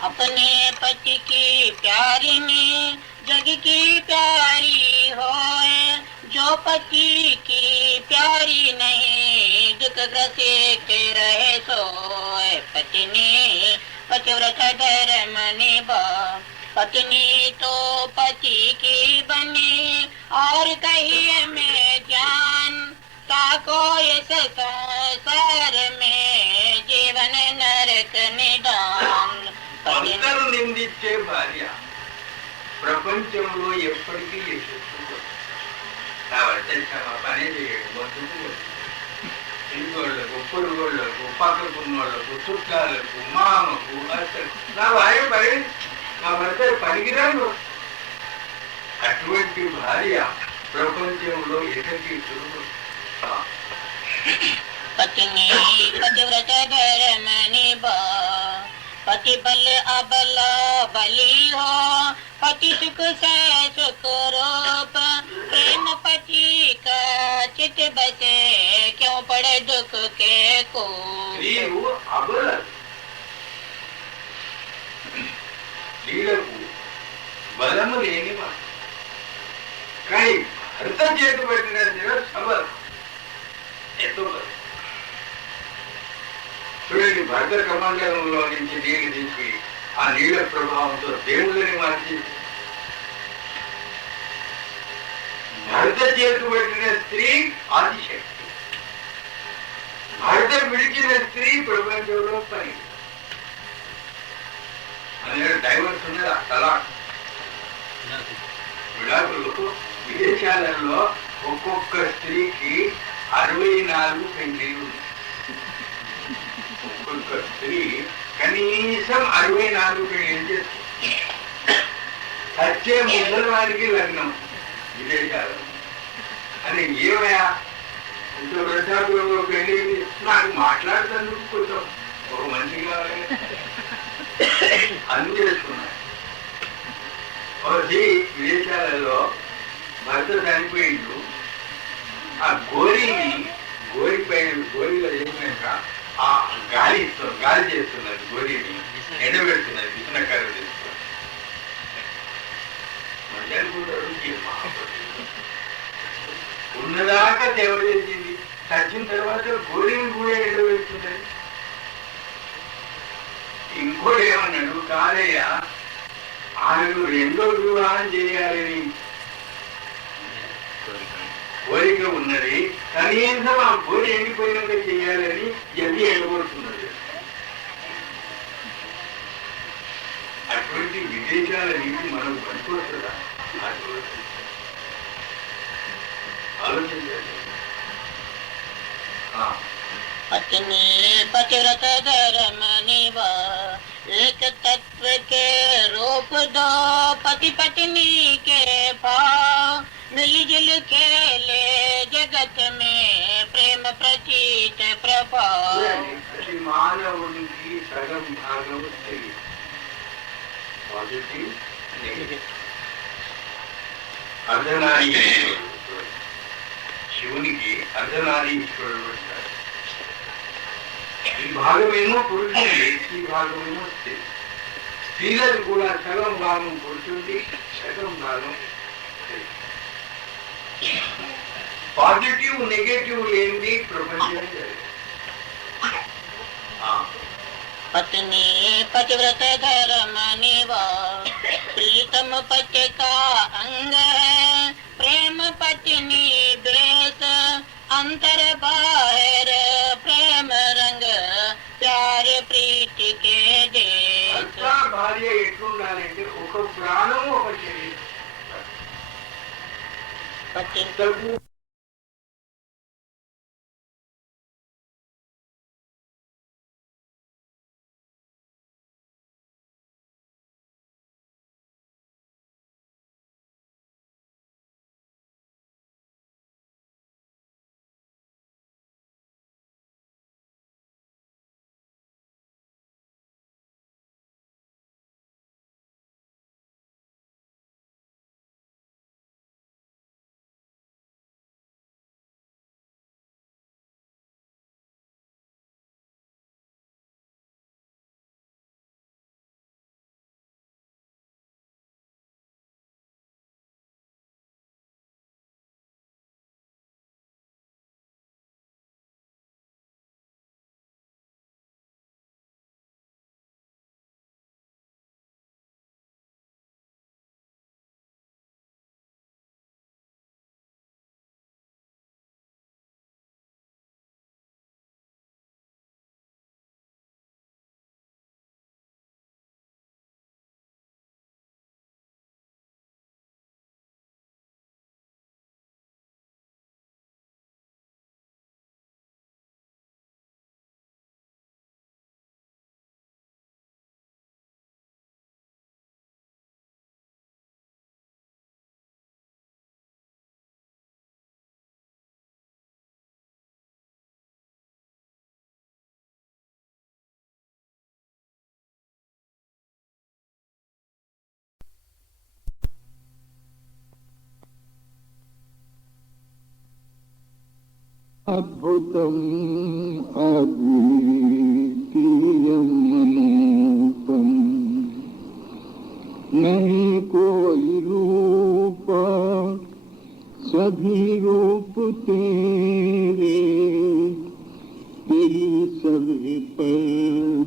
अपने पति की प्यारी में जग की प्यारी होए, जो पति की प्यारी नहीं दुख ग्रसे के रहे सोए. पत्नी पतिव्रत धर्म निभा, पत्नी तो पति की बनी और कहिए में जान, ताको इस संसार में जीवन नरक निदान. అందరూ నిందించే భార్య ప్రపంచంలో ఎప్పటికీ యశస్సు. పనే చేయడు, బతుకు ఇంకోళ్ళకు, పొరుగుళ్ళకు, పక్కకున్నోళ్లకు, చుట్టాలకు, మామకు, అసలు నా భార్య పని, నా భర్త పనికిరాను. అటువంటి భార్య ప్రపంచంలో ఎక్కడికి చూడు. पत्नी पतिव्रत धर्म निभा, पति बल अबल बली हो, पति सुख से सुख रूप, प्रेम पति का चित बसे, क्यों पड़े दुख के को. స్త్రీలు అబల, స్త్రీలకు బలము లేని వారు. కానీ భర్త చేతి పెట్టిన సబల్ ఎంతో చూడండి, భర్త కమండలంలో నుంచి నీళ్లు తీసి ఆ నీళ్ల ప్రభావంతో దేవుళ్ళని మార్చి భర్త చేతి పెట్టిన స్త్రీ ఆదిశక్తి, భర్త విడిచిన స్త్రీ ప్రపంచంలో పని. అందుకని డైవర్స్ ఉన్నది అలా విడాకులు. విదేశాలలో ఒక్కొక్క స్త్రీకి 64 పెళ్లిళ్ళు. ఒక్కొక్క స్త్రీ కనీసం 64 పెళ్లి చేస్తుంది. వచ్చే ముసలివాడికి లగ్నం విదేశాలు అని ఏమయ్యా ఇంకో వృద్ధాపురంలో పెళ్లి నాకు మాట్లాడుతందుకు కొంచెం ఒక మనిషి కావాలి అన్ని చేసుకున్నాను. ఒకటి విదేశాలలో భర్త చనిపోయిండు, ఆ గోరిలో చేసినాక ఆ గాలి చేస్తున్నది, గోరీని ఎండబెడుతున్నది, విసనకారు చేస్తున్నది. మళ్ళీ అనుకుంటారు ఉన్నదాకా సేవ చేసింది, చచ్చిన తర్వాత గోరీని కూడా ఎండబెడుతున్నది. ఇంకోటి ఏమన్నాడు, కాదయ్య ఆమెను 2వ వివాహం చేయాలని కోరిక ఉన్నది, కనీసం ఆ కోరి ఎండిపోయినాక చేయాలని జల్లి ఎడగొడుతున్నది. అటువంటి విదేశాల నీటి మనకు పనికొస్తుందా? ఆలోచించాలి. पत्नी पतिव्रत धर्म निभा एक तत्व के रूप दो पति पत्नी के भाव मिलजुल के ले जगत में प्रेम प्रचित प्रभाव. మానవునికి సగం భాగం తెలియదు, పాజిటివ్ నెగిటివ్. అర్ధనారీశ్వరుడు శివునికి అర్ధనారీశ్వరుడు అంటారు. ఈ భాగమేమో పురుషుడి, ఈ భాగమేమో స్త్రీ. స్త్రీలకు కూడా సగం భాగం పురుషుడి, సగం భాగం స్త్రీ. పాజిటివ్ నెగటివ్ లేనిది ప్రపంచం జరిగింది. पत्नी पतिव्रत धर्म निभा प्रीतम पति का अंग है प्रेम पत्नी बेस अंतर बाहर प्रेम रंग प्यार प्रीति के देश. భార్య ఎట్లుండాలంటే ఒక ప్రాణం ఒక శరీరం. पत्नी अद्भुतम अद्वितीयम मनोपम नहीं कोई रूप सभी रूप तेरे तेरी सभी पर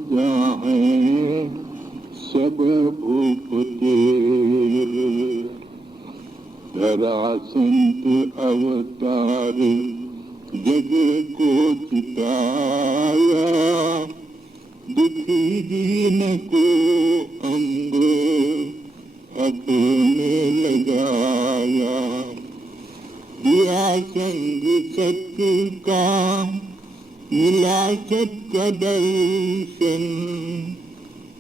जाएं सब भूपते, धरा संत अवतार जग को चिताया, दुखी दीन को अंग अपने लगाया, दिया संग सत्य का मिला सबका दर्शन,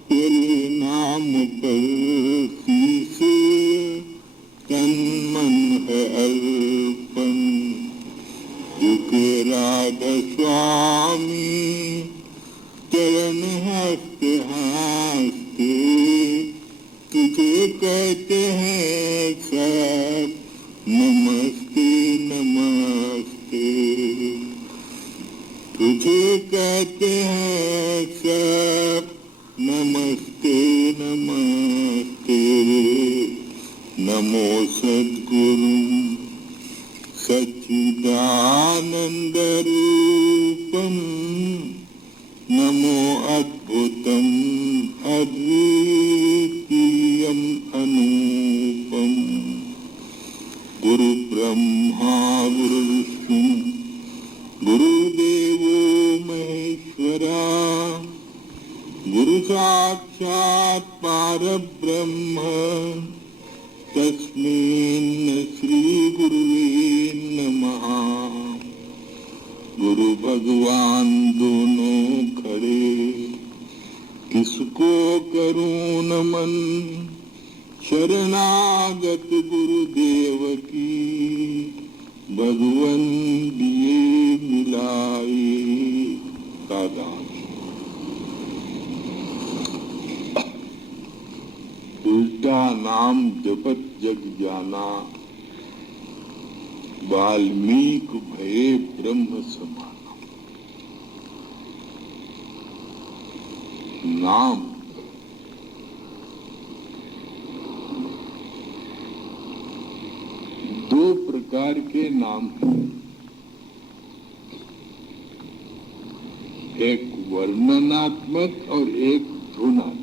तेरे नाम पर शीश तन मन है अर्पण, झुके राधा स्वामी चरण हंसते हंसते, तुझे कहते हैं सब नमस्ते नमस्ते, तुझे कहते हैं सब नमस्ते नमस्ते। नमो सद्गुरु सच्चिदानंद रूपम, नमो अद्भुतम अद्वितीयम अनूपम, गुरु ब्रह्मा गुरु विष्णु गुरुदेवो महेश्वरा, गुरु साक्षात् परब्रह्म तस्मै श्री गुरुवे नमः। गुरु भगवान दोनों खड़े किसको करूं नमन, शरणागत गुरुदेव की भगवन दिए मिलाए कादान। उल्टा नाम जपत जग जाना, वाल्मीकि भये ब्रह्म समाना। नाम दो प्रकार के नाम हैं, एक वर्णनात्मक और एक धुनात्मक।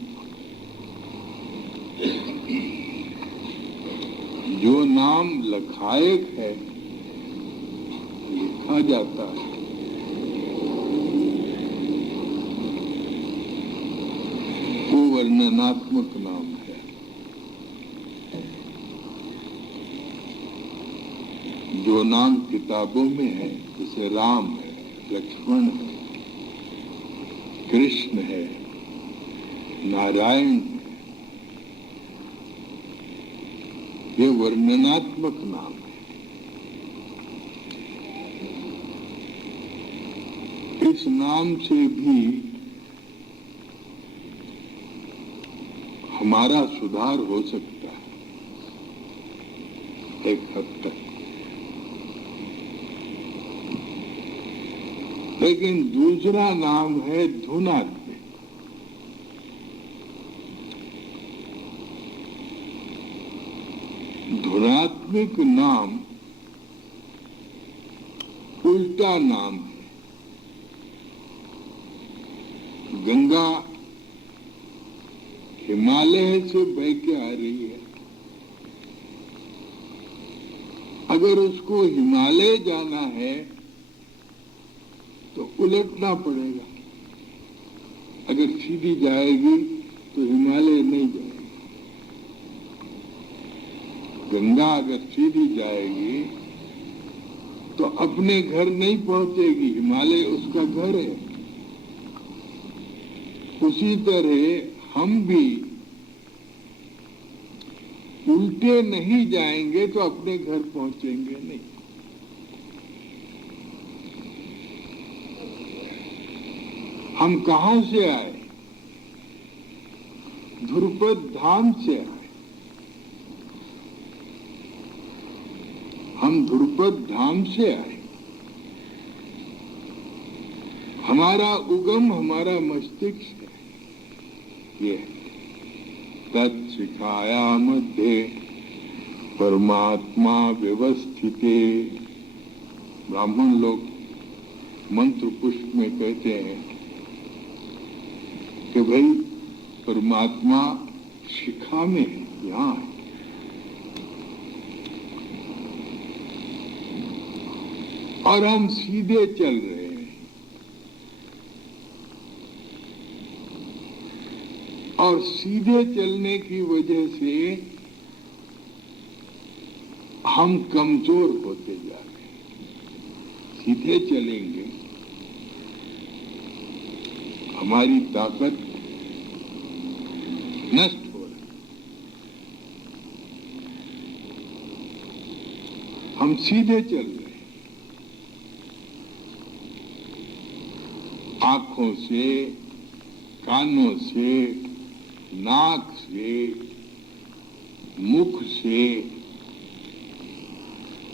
जो नाम लखायक है, लिखा जाता है, वो वर्णनात्मक नाम है। जो नाम किताबों में है, जैसे राम है, लक्ष्मण है, कृष्ण है, नारायण है, ये वर्णनात्मक नाम है। इस नाम से भी हमारा सुधार हो सकता है एक हद तक, लेकिन दूसरा नाम है धुनात्मक। धुनात्मक नाम उल्टा नाम है। गंगा हिमालय से बह के आ रही है, अगर उसको हिमालय जाना है तो उलटना पड़ेगा। अगर सीधी जाएगी तो हिमालय नहीं जाएगी। गंगा अगर सीधी जाएगी तो अपने घर नहीं पहुंचेगी, हिमालय उसका घर है। उसी तरह हम भी उल्टे नहीं जाएंगे तो अपने घर पहुंचेंगे नहीं। हम कहां से आए? ध्रुपद धाम से आए। हम ध्रुपद धाम से आए। हमारा उगम हमारा मस्तिष्क है। ये तत्शिखाया मध्ये परमात्मा व्यवस्थिते। ब्राह्मण लोग मंत्र पुष्प में कहते हैं कि भाई परमात्मा शिखा में है, यहाँ है। और हम सीधे चल रहे हैं, और सीधे चलने की वजह से हम कमजोर होते जा रहे हैं। सीधे चलेंगे, हमारी ताकत नष्ट हो रही, हम सीधे चल रहे हैं। आंखों से, कानों से, नाक से, मुख से,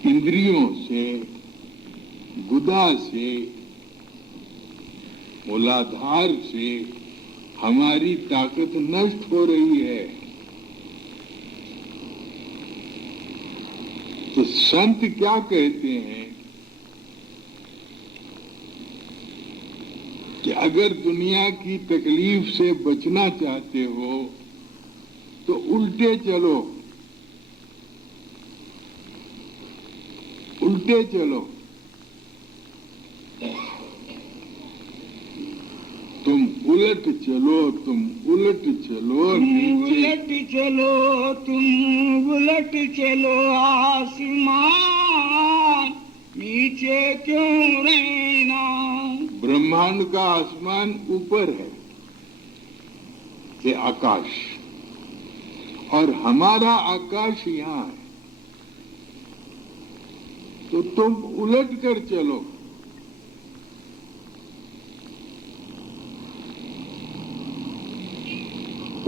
इंद्रियों से, गुदा से, मूलाधार से हमारी ताकत नष्ट हो रही है। तो संत क्या कहते हैं कि अगर दुनिया की तकलीफ से बचना चाहते हो तो उल्टे चलो, उल्टे चलो। तुम उलट चलो, तुम उलट चलो, उलट चलो, तुम उलट चलो, आसमान नीचे क्यों रहना। ब्रह्मांड का आसमान ऊपर है, ये आकाश, और हमारा आकाश यहाँ है। तो तुम उलट कर चलो।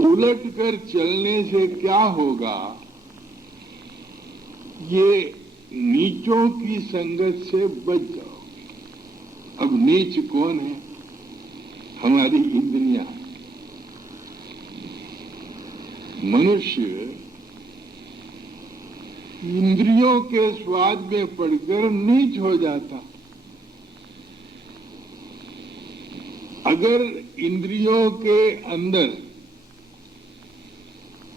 उलट कर चलने से क्या होगा? ये नीचों की संगत से बच जाओ। अब नीच कौन है? हमारी इंद्रियां। मनुष्य इंद्रियों के स्वाद में पड़कर नीच हो जाता। अगर इंद्रियों के अंदर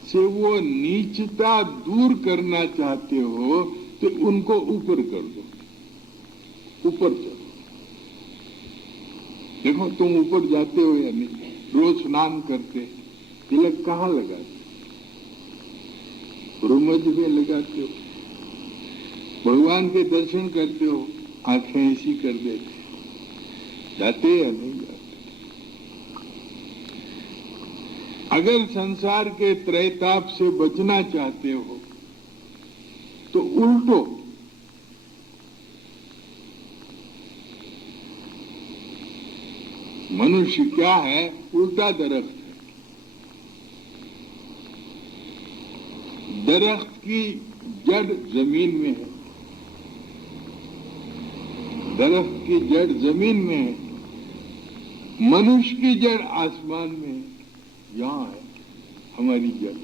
से वो नीचता दूर करना चाहते हो तो उनको ऊपर कर दो, ऊपर चलो। देखो तुम ऊपर जाते हो या नहीं? रोज स्नान करते, तिलक कहाँ लगाते? रोमज में लगाते हो। भगवान के दर्शन करते हो, आंखें ऐसी कर देते, जाते या नहीं जाते? अगर संसार के त्रैताप से बचना चाहते हो तो उल्टो। मनुष्य क्या है? उल्टा दरख्त है। दरख्त की जड़ जमीन में है, दरख्त की जड़ जमीन में है, मनुष्य की जड़ आसमान में है। यहाँ है हमारी जड़।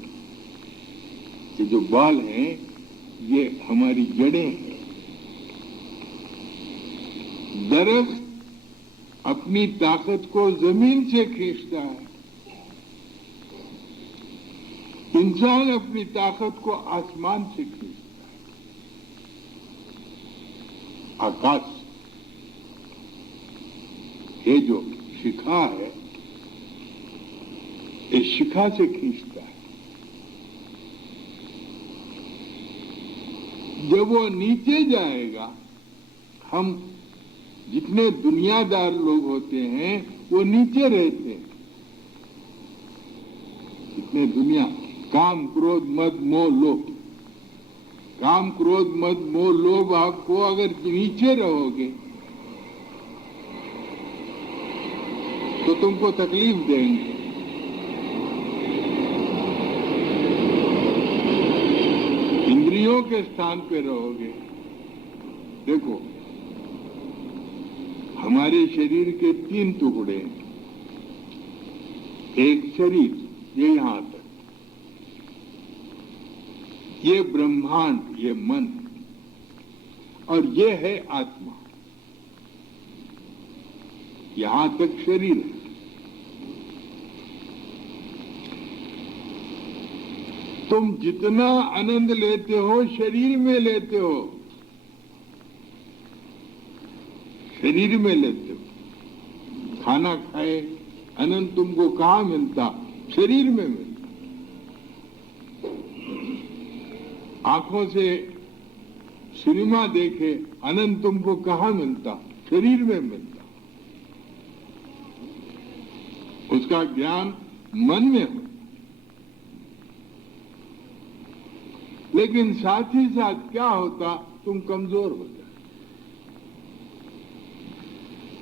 ये जो बाल हैं ये हमारी जड़ें हैं। दरख्त अपनी ताकत को जमीन से खींचता है, इंसान अपनी ताकत को आसमान से खींचता है। आकाश ये जो शिखा है, इस शिखा से खींचता है। जब वो नीचे जाएगा, हम जितने दुनियादार लोग होते हैं वो नीचे रहते हैं। जितने दुनिया, काम क्रोध मद मोह लोभ, काम क्रोध मद मोह लोभ, आपको अगर नीचे रहोगे तो तुमको तकलीफ देंगे। इंद्रियों के स्थान पे रहोगे। देखो हमारे शरीर के 3 टुकड़े हैं। एक शरीर, ये यहां तक, ये ब्रह्मांड, ये मन, और ये है आत्मा। यहां तक शरीर है। तुम जितना आनंद लेते हो शरीर में लेते हो, शरीर में लेते हो। खाना खाए आनंद तुमको कहाँ मिलता? शरीर में मिलता। आंखों से सिनेमा देखे आनंद तुमको कहाँ मिलता? शरीर में मिलता। उसका ज्ञान मन में हो, लेकिन साथ ही साथ क्या होता? तुम कमजोर हो जाते।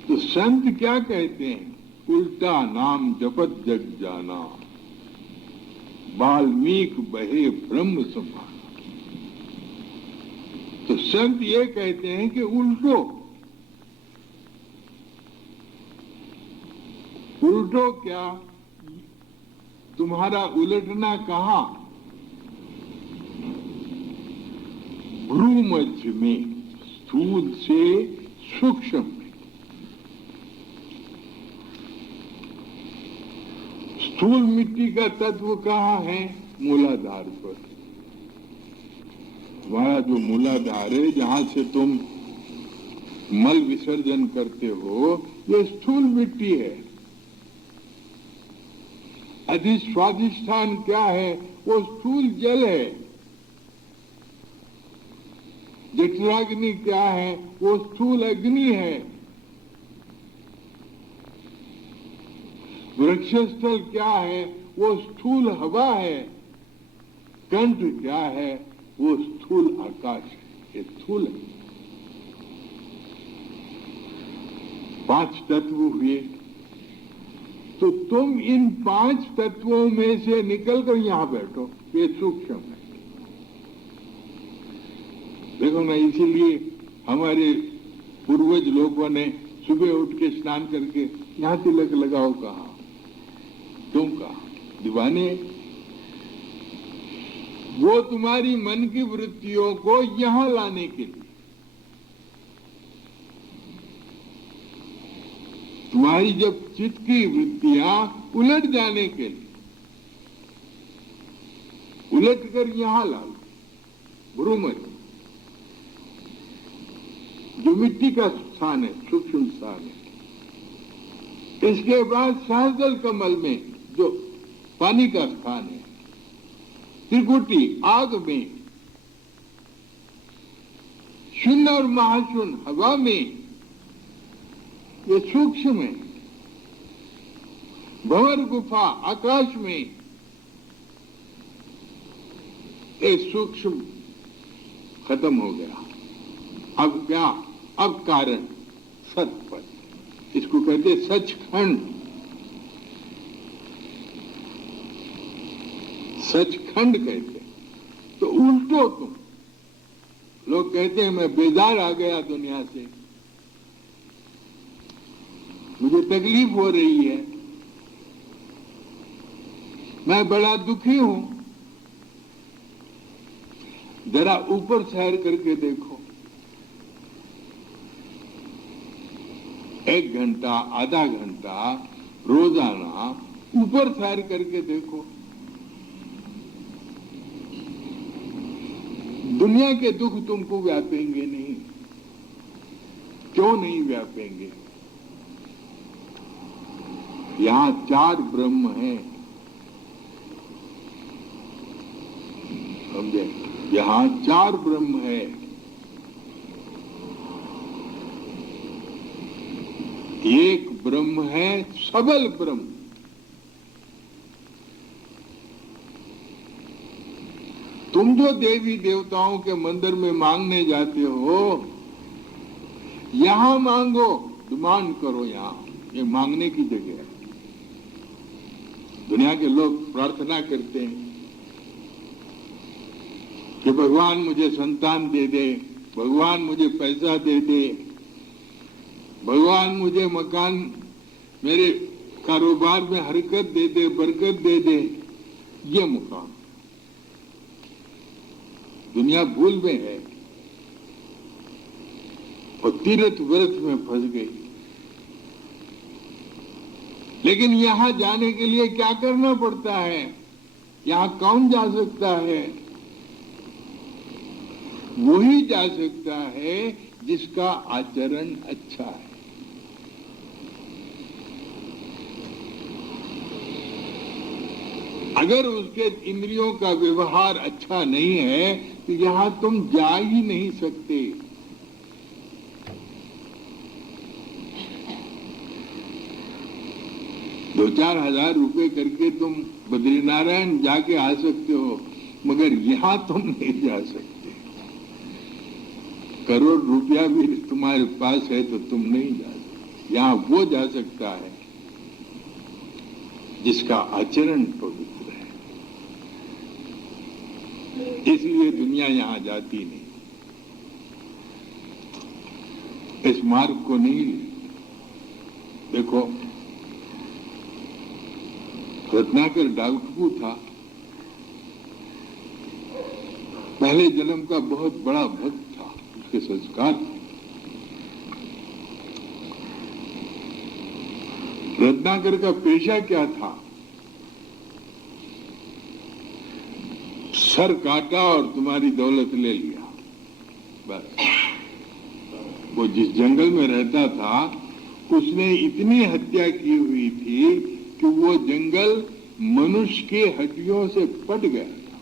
तो संत क्या कहते हैं? उल्टा नाम जपत जग जाना, वाल्मीकि बहे ब्रह्म समान। तो संत ये कहते हैं कि उल्टो, उल्टो क्या? तुम्हारा उलटना कहां? भ्रू मध्य में, स्थूल से सूक्ष्म में। स्थूल मिट्टी का तत्व कहाँ है? मूलाधार पर। तुम्हारा जो मूलाधार है, जहां से तुम मल विसर्जन करते हो, ये स्थूल मिट्टी है। अधिस्वाधिष्ठान क्या है? वो स्थूल जल है। जठराग्नि क्या है? वो स्थूल अग्नि है। वृक्षस्थल क्या है? वो स्थूल हवा है। कंठ क्या है? वो स्थूल आकाश है। ये स्थूल है। 5 तत्व हुए। तो तुम इन 5 तत्वों में से निकलकर यहां बैठो, ये सूक्ष्म है। देखो ना, इसीलिए हमारे पूर्वज लोगों ने सुबह उठ के स्नान करके यहां तिलक लगाओ कहा। तुम कहा दीवाने? वो तुम्हारी मन की वृत्तियों को यहां लाने के लिए, तुम्हारी जब चित्त की वृत्तियां उलट जाने के लिए, उलट कर यहां ला लो। भ्रूमध्य जो मिट्टी का स्थान है, सूक्ष्म स्थान है। इसके बाद सहस्र कमल में जो पानी का स्थान है, त्रिकुटी आग में, शून्य और महाशून्य हवा में, ये सूक्ष्म है। भंवर गुफा आकाश में, ये सूक्ष्म खत्म हो गया। अब क्या? अब कारण सतपथ, इसको कहते सचखंड। सचखंड कहते। तो उल्टो तुम। लोग कहते हैं मैं बेजार आ गया दुनिया से, मुझे तकलीफ हो रही है, मैं बड़ा दुखी हूं। जरा ऊपर सैर करके देखो, 1 घंटा आधा घंटा रोजाना ऊपर सैर करके देखो। दुनिया के दुख तुमको व्यापेंगे नहीं। क्यों नहीं व्यापेंगे? यहां 4 ब्रह्म हैं, समझे? यहां 4 ब्रह्म है। एक ब्रह्म है सबल ब्रह्म। तुम जो देवी देवताओं के मंदिर में मांगने जाते हो, यहां मांगो, डिमांड करो। यहां ये मांगने की जगह है। दुनिया के लोग प्रार्थना करते हैं कि भगवान मुझे संतान दे दे, भगवान मुझे पैसा दे दे, भगवान मुझे मकान, मेरे कारोबार में हरकत दे दे, बरकत दे दे। ये मुकाम दुनिया भूल में है और तीर्थ व्रत में फंस गई। लेकिन यहाँ जाने के लिए क्या करना पड़ता है? यहाँ कौन जा सकता है? वही जा सकता है जिसका आचरण अच्छा है। अगर उसके इंद्रियों का व्यवहार अच्छा नहीं है तो यहाँ तुम जा ही नहीं सकते। दो चार हजार रुपए करके तुम बद्रीनारायण जाके आ सकते हो, मगर यहाँ तुम नहीं जा सकते। करोड़ रुपया भी तुम्हारे पास है तो तुम नहीं जा सकते। यहाँ वो जा सकता है जिसका आचरण पवित्र है। इसलिए दुनिया यहाँ जाती नहीं, इस मार्ग को नहीं लेती। देखो, रत्नाकर डाकू था, पहले जन्म का बहुत बड़ा भक्त था, उसके संस्कार थे। रत्नाकर का पेशा क्या था? सर काटा और तुम्हारी दौलत ले लिया, बस। वो जिस जंगल में रहता था उसने इतनी हत्या की हुई थी कि वो जंगल मनुष्य के हड्डियों से पट गया था।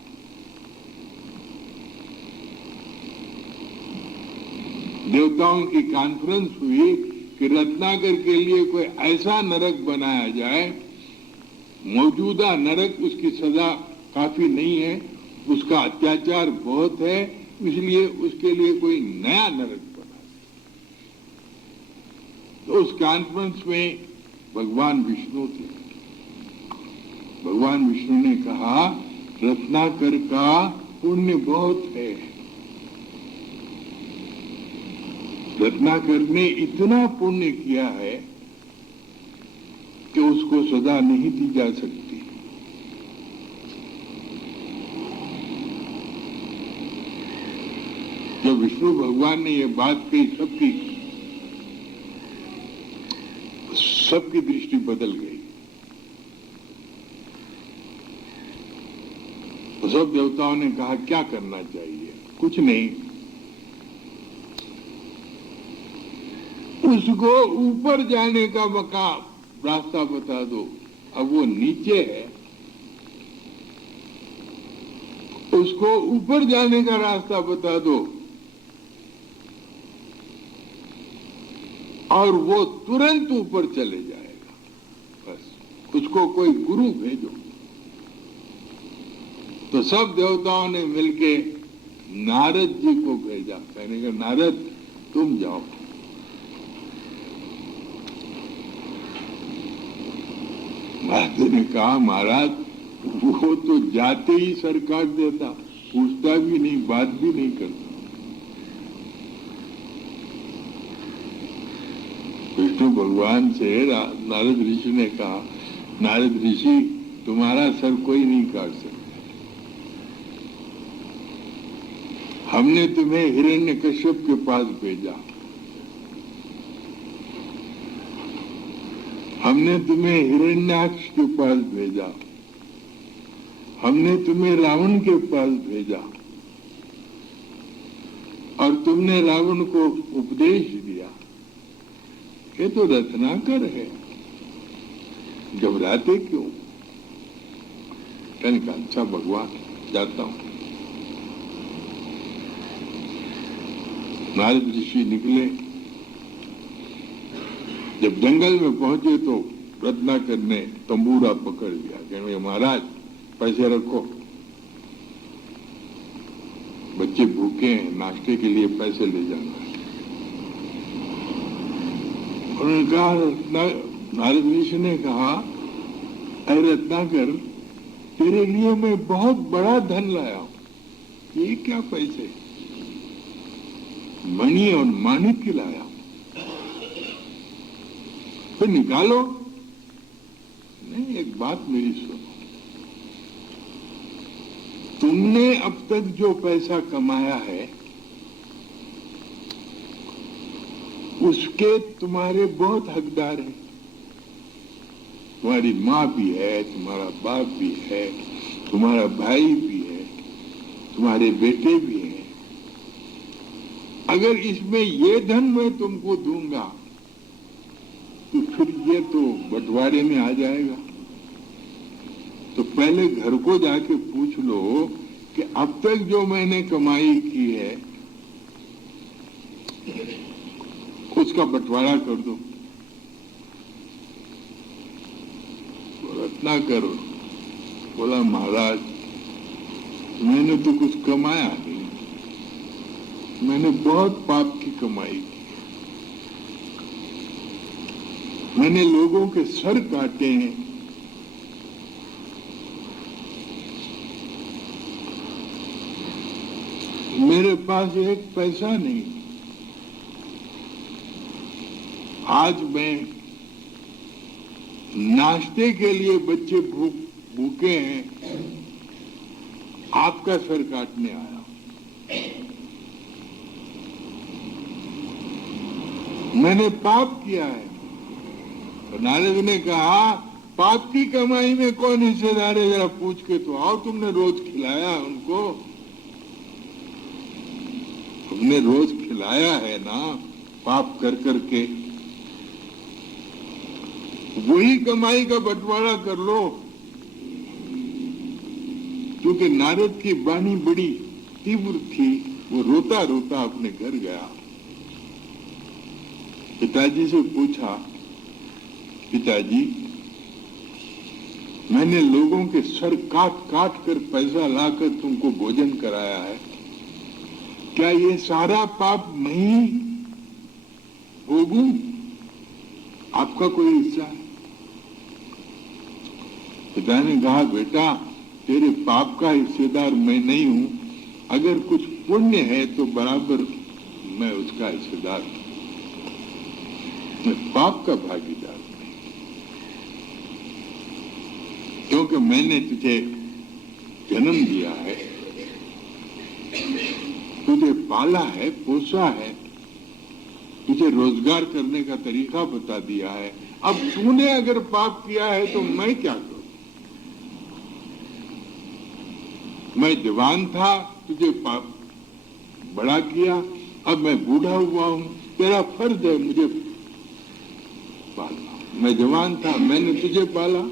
देवताओं की कॉन्फ्रेंस हुई कि रत्नाकर के लिए कोई ऐसा नरक बनाया जाए, मौजूदा नरक उसकी सजा काफी नहीं है, उसका अत्याचार बहुत है, इसलिए उसके लिए कोई नया नरक बना। तो उस कॉन्फ्रेंस में भगवान विष्णु थे। भगवान विष्णु ने कहा, रत्नाकर का पुण्य बहुत है। रत्नाकर ने इतना पुण्य किया है कि उसको सजा नहीं दी जा सकती। जब विष्णु भगवान ने ये बात कही, सबकी दृष्टि बदल गई। तो सब देवताओं ने कहा, क्या करना चाहिए? कुछ नहीं, उसको ऊपर जाने का रास्ता बता दो। अब वो नीचे है, उसको ऊपर जाने का रास्ता बता दो और वो तुरंत ऊपर चले जाएगा। बस उसको कोई गुरु भेजो। तो सब देवताओं ने मिलके नारद जी को भेजा। कहने का, नारद तुम जाओ। महाराज ने कहा, महाराज वो तो जाते ही सर काट देता, पूछता भी नहीं, बात भी नहीं करता। विष्णु भगवान से नारद ऋषि ने कहा, नारद ऋषि तुम्हारा सर कोई नहीं काट सकता। हमने तुम्हें हिरण्यकश्यप के पास भेजा, हमने तुम्हें हिरण्याक्ष के पास भेजा, हमने तुम्हें रावण के पास भेजा और तुमने रावण को उपदेश दिया। ये तो रत्नाकर है, घबराते क्यों? कहने का, अच्छा भगवान, जाता हूं। नारद ऋषि निकले। जब जंगल में पहुंचे तो रत्नाकर ने तंबूरा पकड़ लिया। कहने, महाराज पैसे रखो, बच्चे भूखे हैं, नाश्ते के लिए पैसे ले जाना है। उन्होंने कहा, नारद ऋषि ने कहा, अरे रत्नाकर, तेरे लिए मैं बहुत बड़ा धन लाया हूं। ये क्या पैसे? मणि और माणिक्य लाया, फिर निकालो। नहीं, एक बात मेरी सुनो, तुमने अब तक जो पैसा कमाया है उसके तुम्हारे बहुत हकदार हैं। तुम्हारी माँ भी है, तुम्हारा बाप भी है, तुम्हारा भाई भी है, तुम्हारे बेटे भी हैं। अगर इसमें ये धन मैं तुमको दूंगा तो फिर ये तो बंटवारे में आ जाएगा। तो पहले घर को जाके पूछ लो कि अब तक जो मैंने कमाई की है उसका बंटवारा कर दो। इतना करो। बोला महाराज मैंने तो कुछ कमाया नहीं, मैंने बहुत पाप की कमाई की, मैंने लोगों के सर काटे हैं, मेरे पास एक पैसा नहीं। आज मैं नाश्ते के लिए बच्चे भूखे हैं, आपका सर काटने आया। मैंने पाप किया है। तो नारद ने कहा पाप की कमाई में कौन हिस्सेदार है, जरा पूछ के तो आओ। तुमने रोज खिलाया उनको, तुमने रोज खिलाया है ना पाप कर करके, वही कमाई का बंटवारा कर लो। क्योंकि नारद की वाणी बड़ी तीव्र थी, वो रोता रोता अपने घर गया। पिताजी से पूछा, पिताजी मैंने लोगों के सर काट काट कर पैसा लाकर तुमको भोजन कराया है, क्या ये सारा पाप मैं ही भोगूं? आपका कोई हिस्सा है? पिता ने कहा बेटा तेरे पाप का हिस्सेदार मैं नहीं हूं, अगर कुछ पुण्य है तो बराबर मैं उसका हिस्सेदार हूं, मैं पाप का भागीदार नहीं। क्योंकि मैंने तुझे जन्म दिया है, तुझे पाला है, पोसा है, तुझे रोजगार करने का तरीका बता दिया है। अब तूने अगर पाप किया है तो मैं क्या करूं? मैं जवान था, तुझे पाप बड़ा किया, अब मैं बूढ़ा हुआ हूं, तेरा फर्ज है मुझे पालना। मैं जवान था, मैंने तुझे पाला,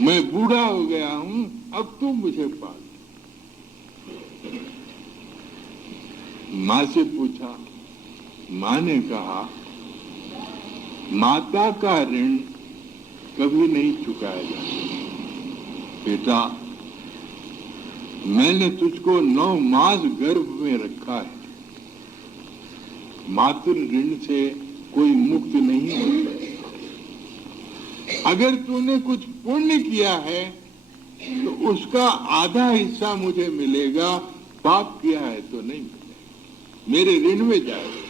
मैं बूढ़ा हो गया हूं, अब तू मुझे पाल। माँ से पूछा, माँ ने कहा माता का ऋण कभी नहीं चुकाया जा सकता। बेटा मैंने तुझको 9 मास गर्भ में रखा है, मातृ ऋण से कोई मुक्त नहीं हो सकता। अगर तूने कुछ पुण्य किया है तो उसका आधा हिस्सा मुझे मिलेगा, पाप किया है तो नहीं मिलेगा, मेरे ऋण में जाएगा।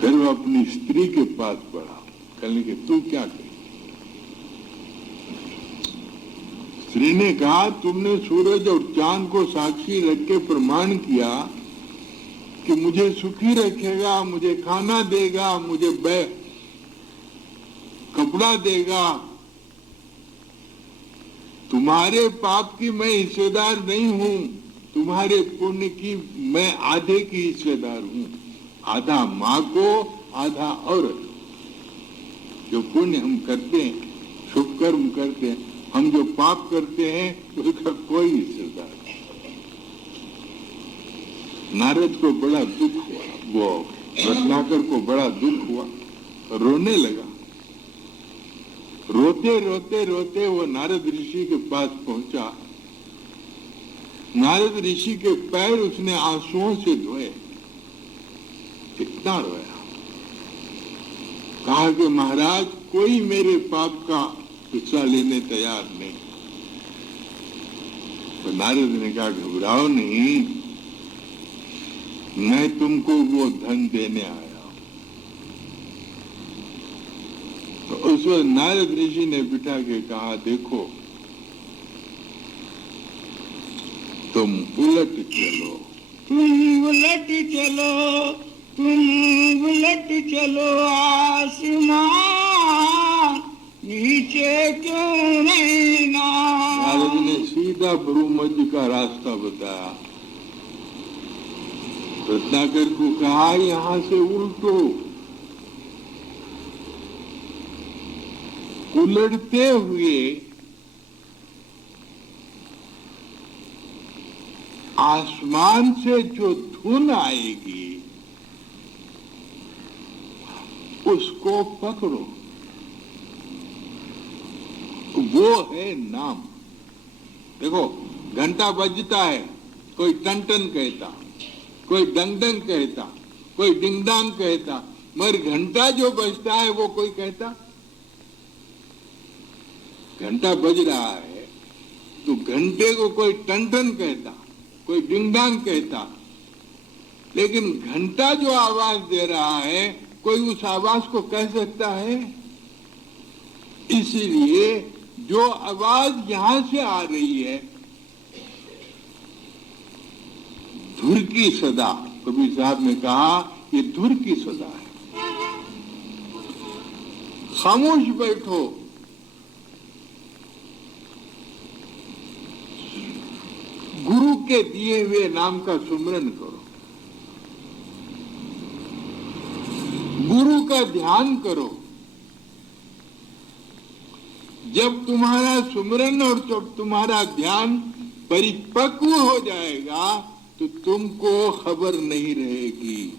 फिर वो अपनी स्त्री के पास बढ़ा, कहने के तू क्या करी? स्त्री ने कहा तुमने सूरज और चांद को साक्षी रख के प्रमाण किया कि मुझे सुखी रखेगा, मुझे खाना देगा, मुझे कपड़ा देगा। तुम्हारे पाप की मैं हिस्सेदार नहीं हूं, तुम्हारे पुण्य की मैं आधे की हिस्सेदार हूं, आधा माँ को, आधा औरत। जो पुण्य हम करते हैं, शुभ कर्म करते हैं, हम जो पाप करते हैं उसका कोई हिस्सेदार नहीं। नारद को बड़ा दुख हुआ, वो रत्नाकर को बड़ा दुख हुआ, रोने लगा। रोते रोते रोते वो नारद ऋषि के पास पहुंचा। नारद ऋषि के पैर उसने आंसुओं से धोए, कितना रोया। कहा कि महाराज कोई मेरे पाप का हिस्सा लेने तैयार नहीं। तो नारद ने कहा घबराओ नहीं, मैं तुमको वो धन देने आया। तो उस वक्त नारद ऋषि ने बिठा के कहा देखो तुम उलट चलो, तुम उलट चलो आसमान, नीचे क्यों नहीं नाम। नारद ने सीधा भ्रूमध्य का रास्ता बताया। रत्नाकर को कहा यहाँ से उल्टो। उलटते हुए आसमान से जो धुन आएगी उसको पकड़ो, वो है नाम। देखो, घंटा बजता है, कोई टन टन कहता, कोई डंग डंग कहता, कोई डिंग डांग कहता, मगर घंटा जो बजता है वो कोई कहता? घंटा बज रहा है तो घंटे को कोई टन टन कहता, कोई डिंग डांग कहता, लेकिन घंटा जो आवाज दे रहा है कोई उस आवाज को कह सकता है? इसीलिए जो आवाज यहां से आ रही है, धुर की सदा, कबीर साहब ने कहा ये धुर की सदा है। खामोश बैठो, गुरु के दिए हुए नाम का सुमरन करो, गुरु का ध्यान करो। जब तुम्हारा सुमरन और जब तुम्हारा ध्यान परिपक्व हो जाएगा तो तुमको खबर नहीं रहेगी,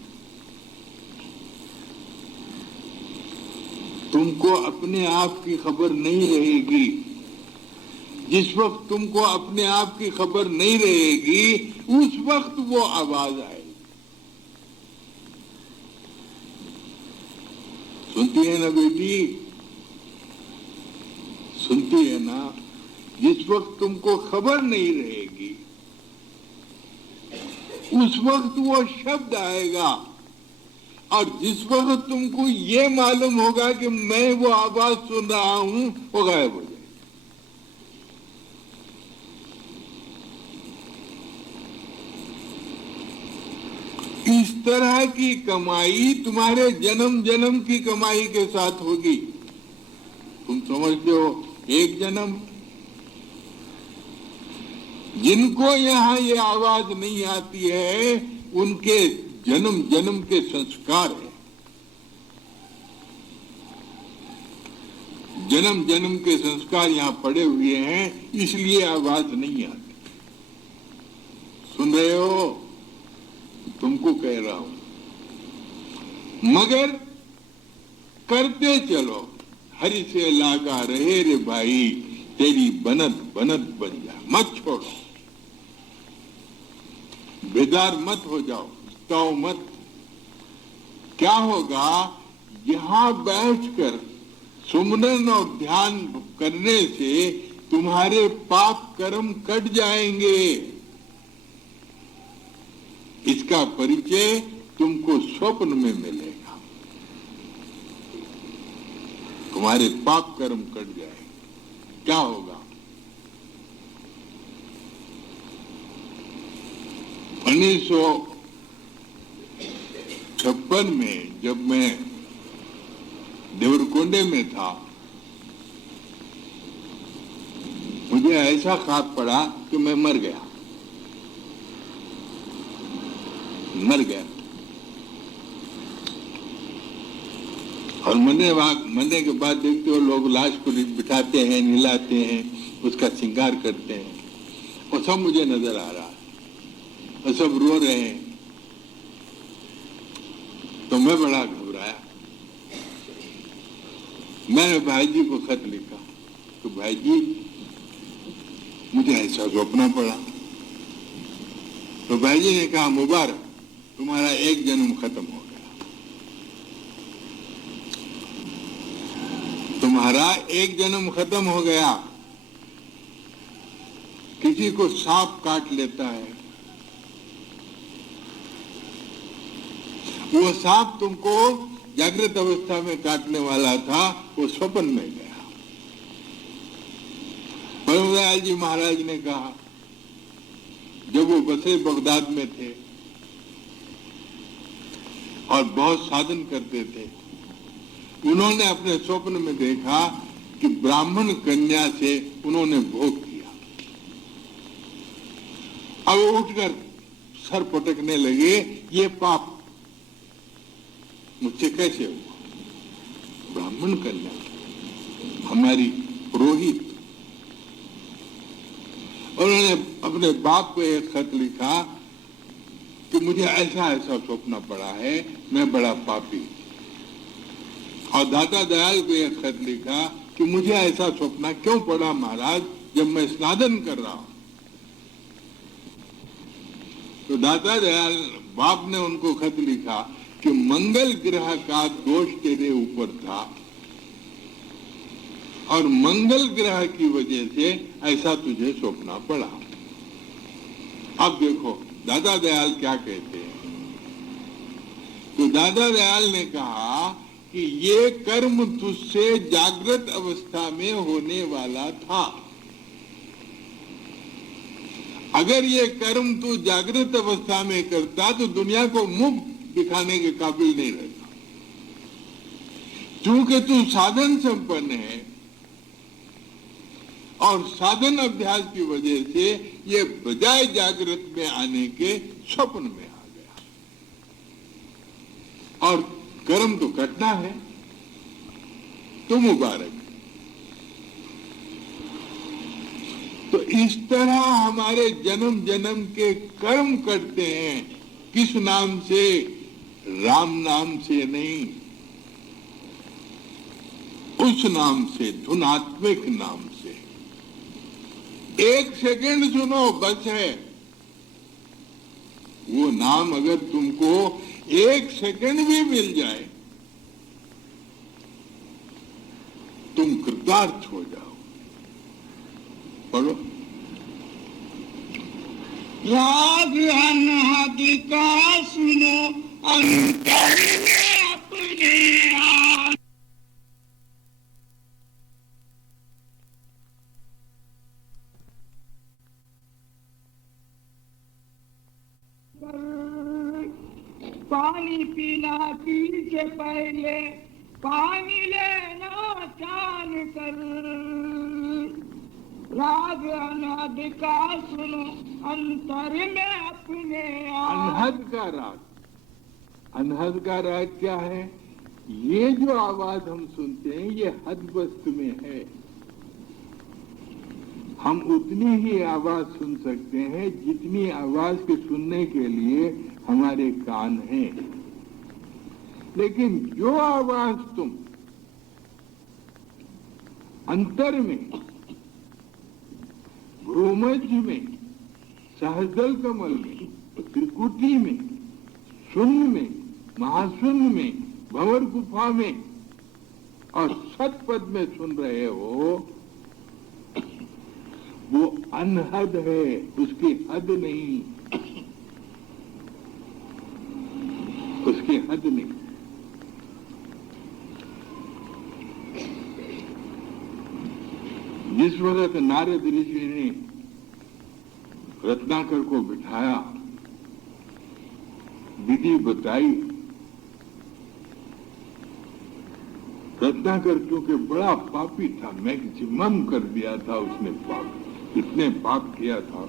तुमको अपने आप की खबर नहीं रहेगी। जिस वक्त तुमको अपने आप की खबर नहीं रहेगी उस वक्त वो आवाज आएगी। सुनती है ना बेटी, सुनती है ना? जिस वक्त तुमको खबर नहीं रहेगी उस वक्त वो शब्द आएगा, और जिस वक्त तुमको ये मालूम होगा कि मैं वो आवाज सुन रहा हूं, वो गायब हो जाएगा। इस तरह की कमाई तुम्हारे जन्म जन्म की कमाई के साथ होगी। तुम समझते हो एक जन्म? जिनको यहाँ ये आवाज नहीं आती है उनके जन्म जन्म के संस्कार है, जन्म जन्म के संस्कार यहाँ पड़े हुए हैं, इसलिए आवाज नहीं आती। सुन रहे हो? तुमको कह रहा हूं, मगर करते चलो। हरि से लागा रहे रे भाई, तेरी बनत बनत बन जा, मत छोड़ो, बेदार मत हो जाओ, ताओ मत। क्या होगा? यहां बैठकर सुमरन और ध्यान करने से तुम्हारे पाप कर्म कट जाएंगे। इसका परिचय तुमको स्वप्न में मिलेगा, तुम्हारे पाप कर्म कट जाएंगे। क्या होगा? 1956 में जब मैं देवरकोंडे में था, मुझे ऐसा ख्वाब पड़ा कि मैं मर गया। और मरने के बाद देखते हो लोग लाश को बिठाते हैं, नहलाते हैं, उसका श्रृंगार करते हैं, और सब मुझे नजर आ रहा है और सब रो रहे हैं। तो मैं बड़ा घबराया। मैंने भाई जी को खत लिखा तो भाई जी मुझे ऐसा सपना पड़ा। तो भाई जी ने कहा मुबारक, तुम्हारा एक जन्म खत्म हो गया, तुम्हारा एक जन्म खत्म हो गया। किसी को सांप काट लेता है, वो सांप तुमको जागृत अवस्था में काटने वाला था, वो स्वप्न में गया। परमदयाल जी महाराज ने कहा, जब वो बसे बगदाद में थे, और बहुत साधन करते थे। उन्होंने अपने स्वप्न में देखा कि ब्राह्मण कन्या से उन्होंने भोग किया। अब वो उठकर सर पटकने लगे, ये पाप मुझसे कैसे हुआ? ब्राह्मण कन्या, हमारी पुरोहित। उन्होंने अपने बाप को एक खत लिखा कि मुझे ऐसा ऐसा स्वप्न पड़ा है, मैं बड़ा पापी। और दाता दयाल को एक खत लिखा कि मुझे ऐसा स्वप्न क्यों पड़ा महाराज, जब मैं स्नान कर रहा हूं। तो दाता दयाल बाप ने उनको खत लिखा कि मंगल ग्रह का दोष तेरे ऊपर था और मंगल ग्रह की वजह से ऐसा तुझे स्वप्न पड़ा। अब देखो दादा दयाल क्या कहते हैं। तो दादा दयाल ने कहा कि ये कर्म तुझसे जागृत अवस्था में होने वाला था। अगर ये कर्म तू जागृत अवस्था में करता तो दुनिया को मुंह दिखाने के काबिल नहीं रहता। क्योंकि तू साधन संपन्न है और साधन अभ्यास की वजह से ये बजाय जागृत में आने के स्वप्न में आ गया। और कर्म तो करना है, तो मुबारक। तो इस तरह हमारे जन्म जन्म के कर्म करते हैं। किस नाम से? राम नाम से नहीं, उस नाम से, धुनात्मिक नाम से। एक सेकंड सुनो बस है। वो नाम अगर तुमको एक सेकंड भी मिल जाए तुम कृतार्थ हो जाओ। पढ़ो। राग अनहद का सुनो अंतर में अपने आप। पानी पीना पी से पहले पानी लेना जान कर। राग अनहद का सुनो अंतर में अपने आप। अनहद का राग, अनहद का राग क्या है? ये जो आवाज हम सुनते हैं ये हद वस्तु में है। हम उतनी ही आवाज सुन सकते हैं जितनी आवाज के सुनने के लिए हमारे कान हैं। लेकिन जो आवाज तुम अंतर में, भ्रूमध्य में, सहस्दल कमल में, त्रिकुटी में, शून्य में, महाशून्य में, भंवर गुफा में और सतपद में सुन रहे हो, वो अनहद है, उसकी हद नहीं, उसकी हद नहीं। जिस वक्त नारद ऋषि ने रत्नाकर को बिठाया, विधि बताई, रत्नाकर क्योंकि बड़ा पापी था, मैक्सिमम कर दिया था उसने पाप, इतने पाप किया था,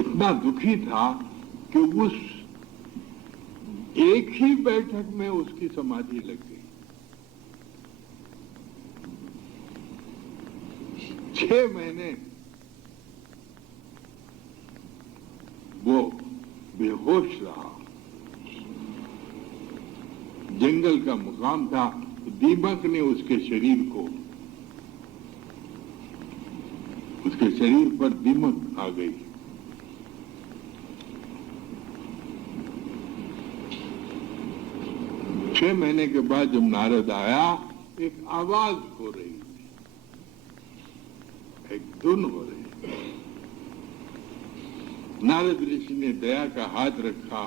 इतना दुखी था कि उस एक ही बैठक में उसकी समाधि लग गई। 6 महीने वो बेहोश रहा। जंगल का मुकाम था, दीमक ने उसके शरीर को, उसके शरीर पर दीमक आ गई। छह महीने के बाद जब नारद आया, एक आवाज हो रही थी, एक धुन हो रही थी। नारद ऋषि ने दया का हाथ रखा,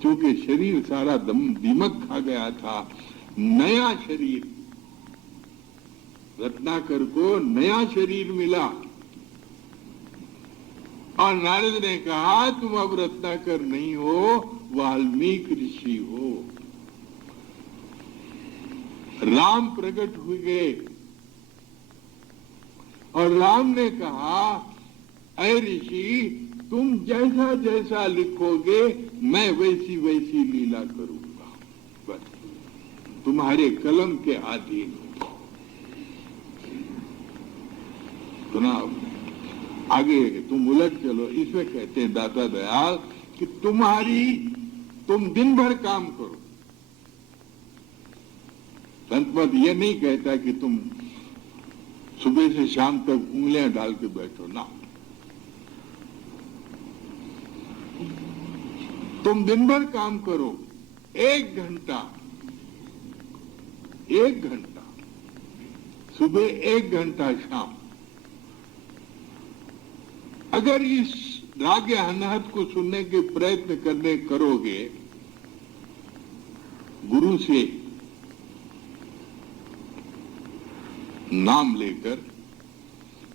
क्योंकि शरीर सारा दीमक खा गया था। नया शरीर, रत्नाकर को नया शरीर मिला और नारद ने कहा तुम अब रत्नाकर नहीं हो, वाल्मीकि ऋषि हो। राम प्रकट हुए और राम ने कहा, अरे ऋषि, तुम जैसा जैसा लिखोगे मैं वैसी वैसी लीला करूंगा, बस तुम्हारे कलम के अधीन हूं। सुना, आगे तुम उलट चलो। इसमें कहते हैं दाता दयाल कि तुम दिन भर काम करो। संत मत ये नहीं कहता कि तुम सुबह से शाम तक उंगलियां डाल के बैठो ना। तुम दिन भर काम करो, 1 घंटा सुबह, 1 घंटा शाम। अगर इस राग अनहद को सुनने के प्रयत्न करोगे गुरु से नाम लेकर,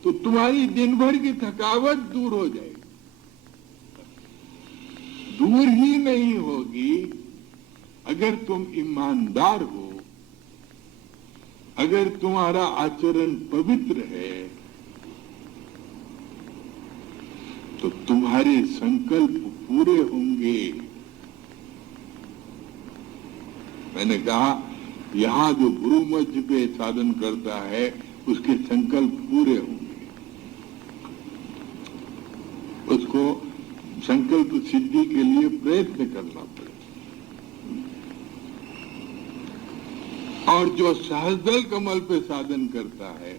तो तुम्हारी दिन भर की थकावट दूर हो जाएगी। दूर ही नहीं होगी अगर तुम ईमानदार हो, अगर तुम्हारा आचरण पवित्र है, तो तुम्हारे संकल्प पूरे होंगे। मैंने कहा, यहां जो गुरु मध्य पे साधन करता है उसके संकल्प पूरे होंगे। उसको संकल्प सिद्धि के लिए प्रयत्न करना पड़ेगा। और जो सहजदल कमल पे साधन करता है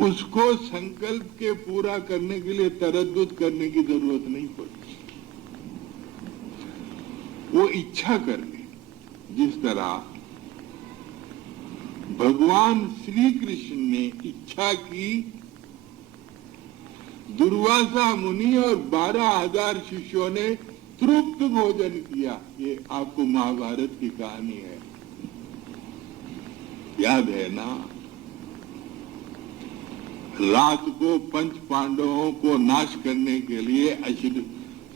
उसको संकल्प के पूरा करने के लिए तरद्दुद करने की जरूरत नहीं पड़ती। वो इच्छा कर ले। जिस तरह भगवान श्री कृष्ण ने इच्छा की, दुर्वासा मुनि और 12,000 शिष्यों ने तृप्त भोजन किया। ये आपको महाभारत की कहानी है, याद है ना। रात को पंच पांडवों को नाश करने के लिए,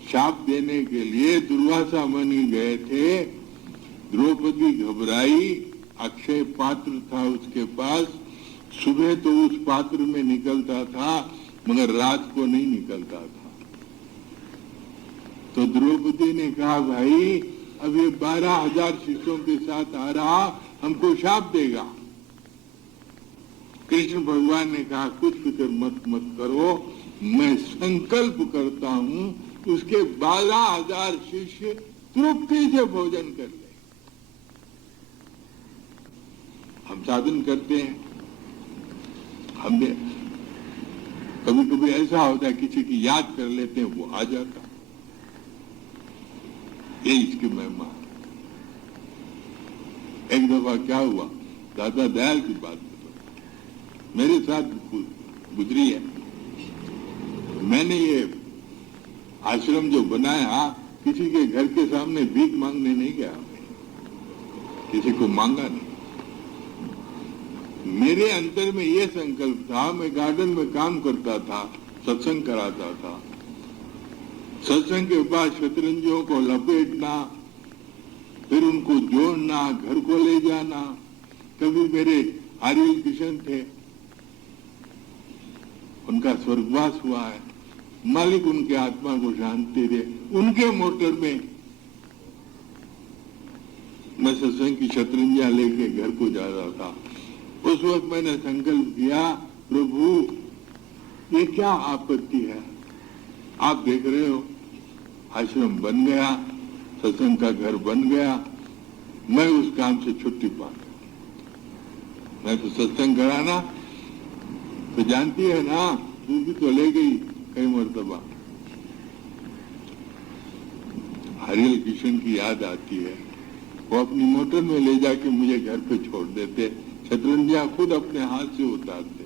शाप देने के लिए दुर्वासा मुनि गए थे। द्रौपदी घबराई, अक्षय पात्र था उसके पास, सुबह तो उस पात्र में निकलता था मगर रात को नहीं निकलता था। तो द्रौपदी ने कहा, भाई अब ये 12,000 शिष्यों के साथ आ रहा, हमको शाप देगा। कृष्ण भगवान ने कहा, कुछ फिक्र मत करो, मैं संकल्प करता हूं उसके 12,000 शिष्य तृप्ति से भोजन कर ले। हम साधन करते हैं, हमने कभी कभी ऐसा होता है किसी की याद कर लेते हैं, वो आ जाता। ये इसकी महिमा। एक दफा क्या हुआ, दादा दयाल की बात मेरे साथ गुजरी है। मैंने ये आश्रम जो बनाया, किसी के घर के सामने भीख मांगने नहीं गया, किसी को मांगा नहीं। मेरे अंतर में ये संकल्प था, मैं गार्डन में काम करता था, सत्संग कराता था। सत्संग के बाद शतरंजियों को लपेटना, फिर उनको जोड़ना, घर को ले जाना। कभी मेरे हरिल किशन थे, उनका स्वर्गवास हुआ है, मालिक उनके आत्मा को शांति दे। उनके मोटर में मैं सत्संग की शतरंजियां लेके घर को जा रहा था। उस वक्त मैंने संकल्प किया, प्रभु ये क्या आपत्ति है, आप देख रहे हो आश्रम बन गया, सत्संग का घर बन गया, मैं उस काम से छुट्टी पा गया। मैं तो सत्संग कराना तो जानती है ना, तू भी तो ले गई कई मरतबा। हरियल किशन की याद आती है, वो अपनी मोटर में ले जाके मुझे घर पे छोड़ देते, शतरंजियां खुद अपने हाथ से उतारते।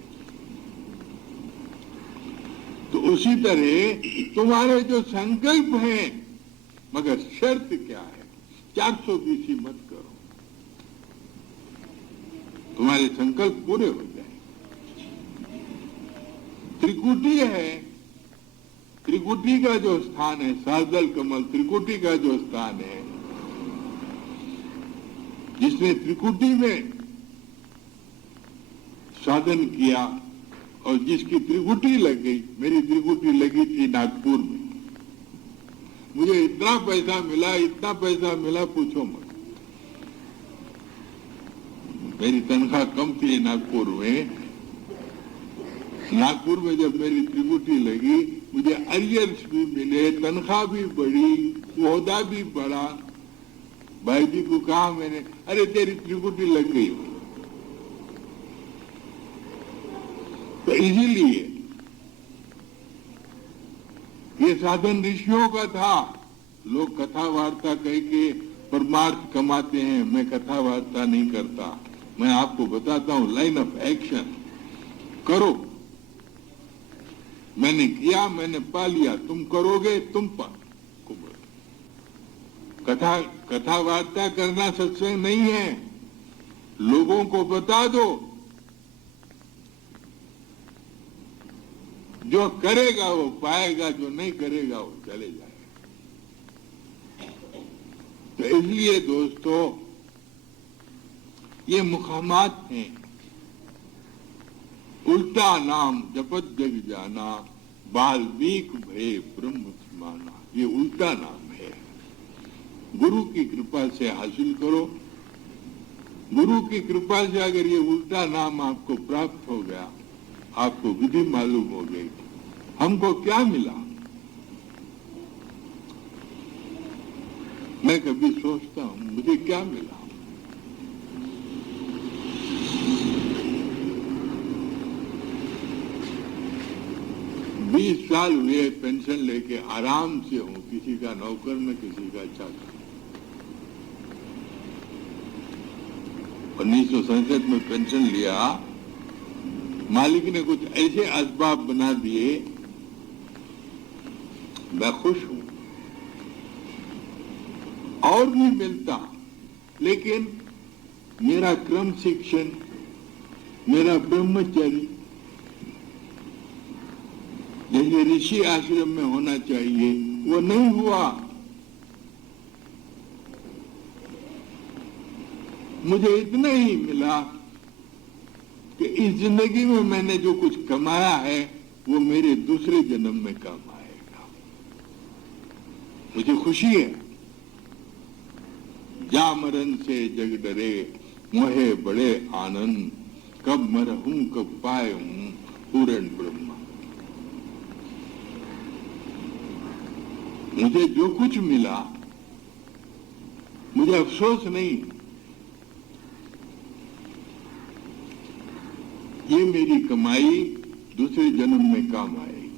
तो उसी तरह तुम्हारे जो संकल्प हैं, मगर शर्त क्या है, 420 मत करो, तुम्हारे संकल्प पूरे हो जाए। त्रिकुटी है, त्रिकुटी का जो स्थान है, शार्दल कमल त्रिकुटी का जो स्थान है, जिसने त्रिकुटी में साधन किया और जिसकी त्रिकुटी लग गई, मेरी त्रिकुटी लगी थी नागपुर में, मुझे इतना पैसा मिला पूछो मत। मेरी तनख्वाह कम थी नागपुर में। नागपुर में जब मेरी त्रिकुटी लगी, मुझे अरियर्स भी मिले, तनख्वाह भी बढ़ी, ओहदा भी बढ़ा। भाई जी को कहा मैंने, अरे तेरी त्रिकुटी लग गई। तो इसीलिए ये साधन ऋषियों का था। लोग कथा वार्ता कह के परमार्थ कमाते हैं, मैं कथा वार्ता नहीं करता। मैं आपको बताता हूं लाइन ऑफ एक्शन, करो। मैंने किया, मैंने पा लिया, तुम करोगे, तुम पा। कथा वार्ता करना सत्संग नहीं है। लोगों को बता दो, जो करेगा वो पाएगा, जो नहीं करेगा वो चले जाएगा। तो इसलिए दोस्तों, ये मुकामात हैं। उल्टा नाम जपत जग जाना, बाल्मीक भय ब्रह्म समाना, ये उल्टा नाम है। गुरु की कृपा से हासिल करो। गुरु की कृपा से अगर ये उल्टा नाम आपको प्राप्त हो गया, आपको विधि मालूम हो गई, हमको क्या मिला? मैं कभी सोचता हूं मुझे क्या मिला। बीस साल हुए पेंशन लेके आराम से हूं, किसी का नौकर न किसी का चाकर। 1967 में पेंशन लिया, मालिक ने कुछ ऐसे असबाब बना दिए, मैं खुश हूं। और भी मिलता, लेकिन मेरा क्रम शिक्षण, मेरा ब्रह्मचर्य जैसे ऋषि आश्रम में होना चाहिए वो नहीं हुआ। मुझे इतना ही मिला कि इस जिंदगी में मैंने जो कुछ कमाया है वो मेरे दूसरे जन्म में काम आएगा। मुझे खुशी है। जा मरण से जग डरे, मोहे बड़े आनंद, कब मरहूं कब पाए हूं पूर्ण ब्रह्म। मुझे जो कुछ मिला, मुझे अफसोस नहीं। ये मेरी कमाई दूसरे जन्म में काम आएगी।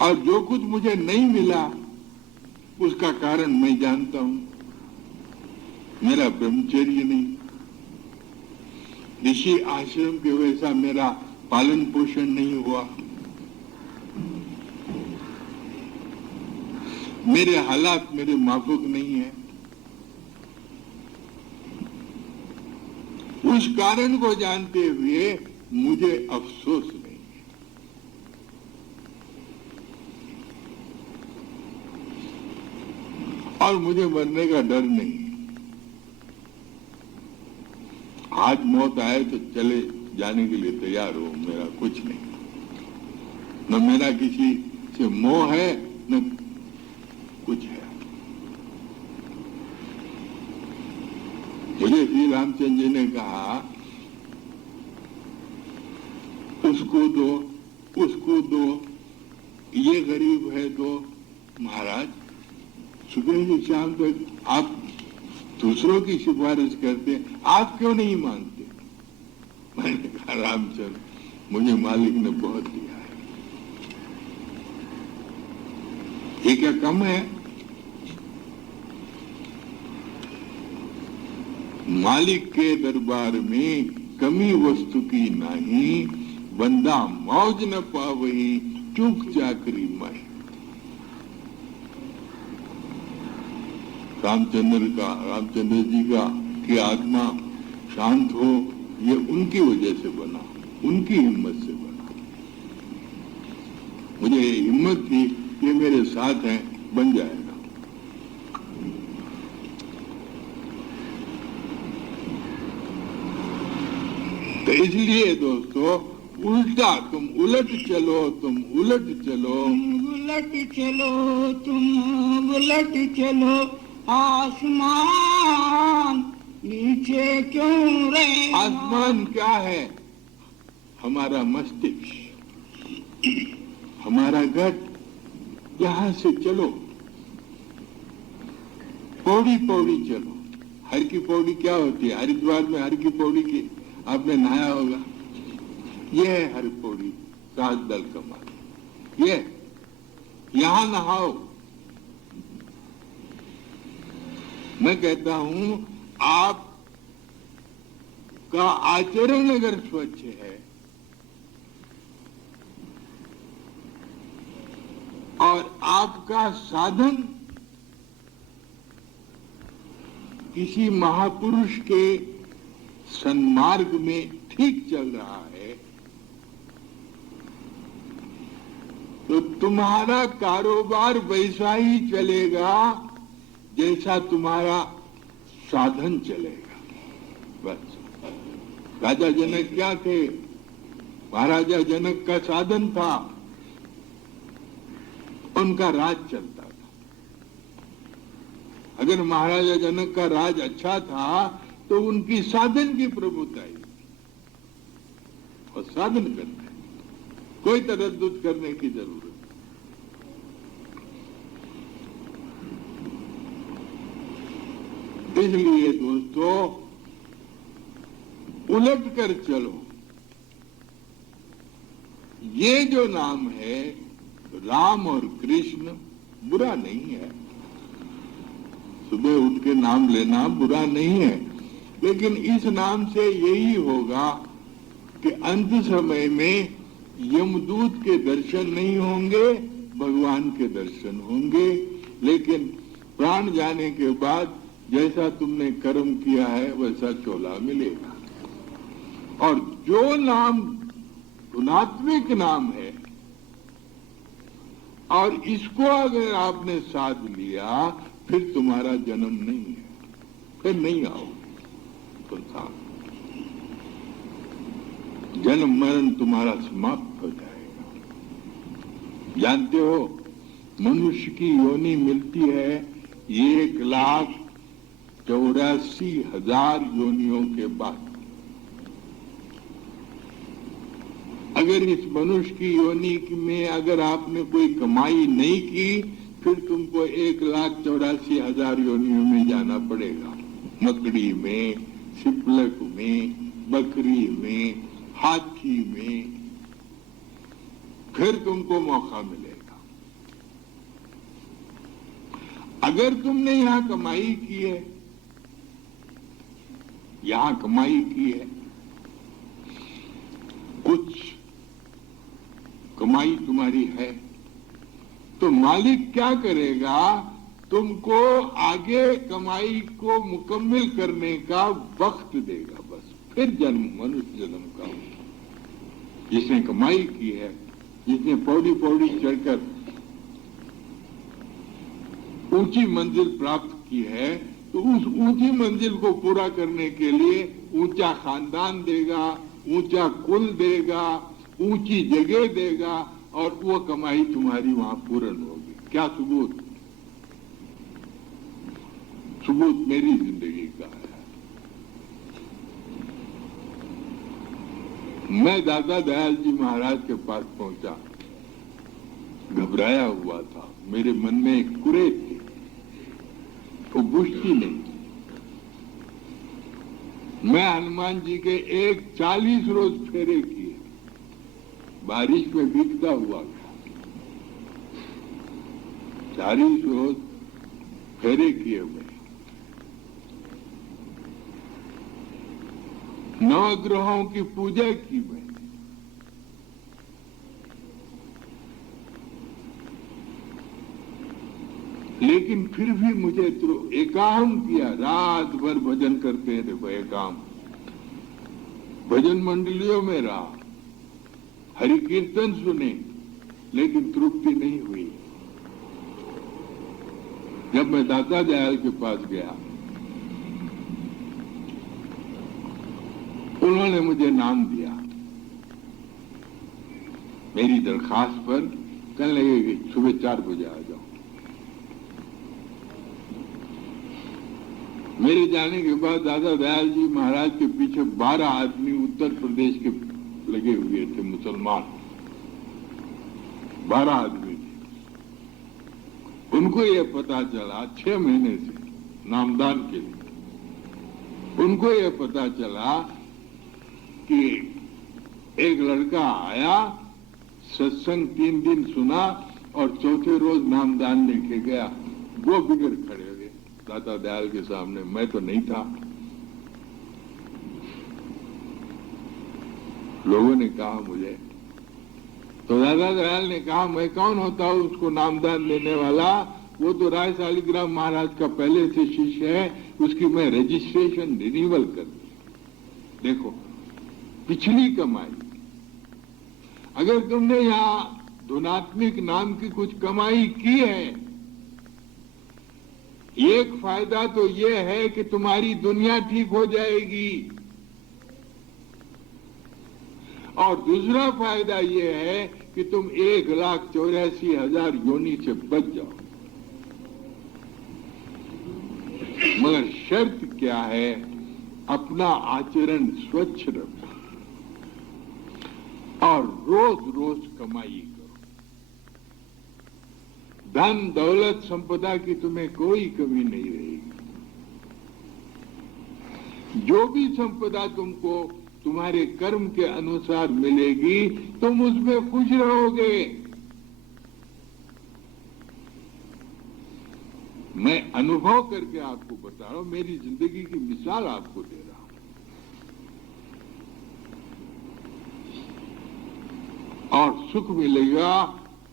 और जो कुछ मुझे नहीं मिला उसका कारण मैं जानता हूं, मेरा ब्रह्मचर्य नहीं। ऋषि आश्रम के वैसा मेरा पालन पोषण नहीं हुआ। मेरे हालात मेरे माफक नहीं है। उस कारण को जानते हुए मुझे अफसोस नहीं है। और मुझे मरने का डर नहीं है। आज मौत आए तो चले जाने के लिए तैयार हो, मेरा कुछ नहीं। न मेरा किसी से मोह है न कुछ है। मुझे श्री रामचंद्र जी ने कहा, उसको दो, उसको दो, ये गरीब है तो महाराज सुबह से शाम तक आप दूसरों की सिफारिश करते, आप क्यों नहीं मांगते? मैंने कहा, रामचंद्र मुझे मालिक ने बहुत दिया है, ये क्या कम है? मालिक के दरबार में कमी वस्तु की नहीं, बंदा मौज न पावही चूक चाकरी माही। रामचंद्र जी का की आत्मा शांत हो, ये उनकी वजह से बना, उनकी हिम्मत से बना। मुझे हिम्मत थी कि मेरे साथ हैं, बन जाएगा। तो इसलिए दोस्तों, उल्टा तुम उलट चलो, तुम उलट चलो, उलट चलो, तुम उलट चलो, आसमान नीचे क्यों रहे? आसमान क्या है? हमारा मस्तिष्क, हमारा घट। यहां से चलो, पौड़ी पौड़ी चलो। हर की पौड़ी क्या होती है? हरिद्वार में हर की पौड़ी की आपने नहाया होगा। ये है हर पौड़ी, सात दल कमाल। ये यहां नहाओ। मैं कहता हूं, आप का आचरण अगर स्वच्छ है और आपका साधन किसी महापुरुष के सन्मार्ग में ठीक चल रहा है, तो तुम्हारा कारोबार वैसा ही चलेगा जैसा तुम्हारा साधन चलेगा। बस। राजा जनक क्या थे? महाराजा जनक का साधन था, उनका राज चलता था। अगर महाराजा जनक का राज अच्छा था तो उनकी साधन की प्रभुताई और साधन करते, कोई तरद्दुद करने की जरूरत। इसलिए दोस्तों, उलट कर चलो। ये जो नाम है राम और कृष्ण, बुरा नहीं है। सुबह उठ के नाम लेना बुरा नहीं है, लेकिन इस नाम से यही होगा कि अंत समय में यमदूत के दर्शन नहीं होंगे, भगवान के दर्शन होंगे। लेकिन प्राण जाने के बाद जैसा तुमने कर्म किया है वैसा चोला मिलेगा। और जो नाम गुणात्मिक नाम है और इसको अगर आपने साध लिया, फिर तुम्हारा जन्म नहीं है, फिर नहीं आओ तो था। जन्म मरण तुम्हारा समाप्त हो जाएगा। जानते हो, मनुष्य की योनि मिलती है 1,84,000 योनियों के बाद। अगर इस मनुष्य की योनि में अगर आपने कोई कमाई नहीं की, फिर तुमको 1,84,000 योनियों में जाना पड़ेगा। मकड़ी में, सिपलक में, बकरी में, हाथी में, फिर तुमको मौका मिलेगा। अगर तुमने यहां कमाई की है, यहां कमाई की है, कुछ कमाई तुम्हारी है, तो मालिक क्या करेगा? तुमको आगे कमाई को मुकम्मल करने का वक्त देगा। बस फिर जन्म मनुष्य जन्म का होगा। जिसने कमाई की है, जिसने पौड़ी पौड़ी चढ़कर ऊंची मंजिल प्राप्त की है, तो उस ऊंची मंजिल को पूरा करने के लिए ऊंचा खानदान देगा, ऊंचा कुल देगा, ऊंची जगह देगा, और वो कमाई तुम्हारी वहां पूर्ण होगी। क्या सबूत? सबूत मेरी जिंदगी का है। मैं दादा दयाल जी महाराज के पास पहुंचा, घबराया हुआ था। मेरे मन में एक कुरेद थी, वो बुझती नहीं। मैं हनुमान जी के 40 रोज फेरे किए, बारिश में भीगता हुआ गया। 40 रोज फेरे किए हुए। 9 ग्रहों की पूजा की मैंने। लेकिन फिर भी मुझे तो एकाम किया। रात भर भजन करते रहे, एकाम भजन मंडलियों में रहा, हरि कीर्तन सुने, लेकिन तृप्ति नहीं हुई। जब मैं दाता दयाल के पास गया, उन्होंने मुझे नाम दिया। मेरी दरखास्त पर कहने लगे कि सुबह 4 बजे आ जाओ। मेरे जाने के बाद दादा दयाल जी महाराज के पीछे 12 आदमी उत्तर प्रदेश के लगे हुए थे, मुसलमान 12 आदमी थे। उनको ये पता चला 6 महीने से नामदान के लिए, उनको ये पता चला कि एक लड़का आया, सत्संग 3 दिन सुना और चौथे रोज नामदान लेके गया। वो बिगड़ खड़े हो गए दाता दयाल के सामने। मैं तो नहीं था। लोगों ने कहा मुझे, तो दादा दयाल ने कहा मैं कौन होता हूं उसको नामदान देने वाला? वो तो राय शालिग्राम महाराज का पहले से शिष्य है, उसकी मैं रजिस्ट्रेशन रिन्यूअल कर दी। देखो पिछली कमाई, अगर तुमने यहां धुनात्मिक नाम की कुछ कमाई की है, एक फायदा तो यह है कि तुम्हारी दुनिया ठीक हो जाएगी, और दूसरा फायदा यह है कि तुम 1,84,000 योनि से बच जाओ। मगर शर्त क्या है? अपना आचरण स्वच्छ रखो और रोज रोज कमाई करो। धन दौलत संपदा की तुम्हें कोई कमी नहीं रहेगी। जो भी संपदा तुमको तुम्हारे कर्म के अनुसार मिलेगी, तुम उसमें खुश रहोगे। मैं अनुभव करके आपको बता रहा हूं, मेरी जिंदगी की मिसाल आपको दे रहा हूं। और सुख मिलेगा,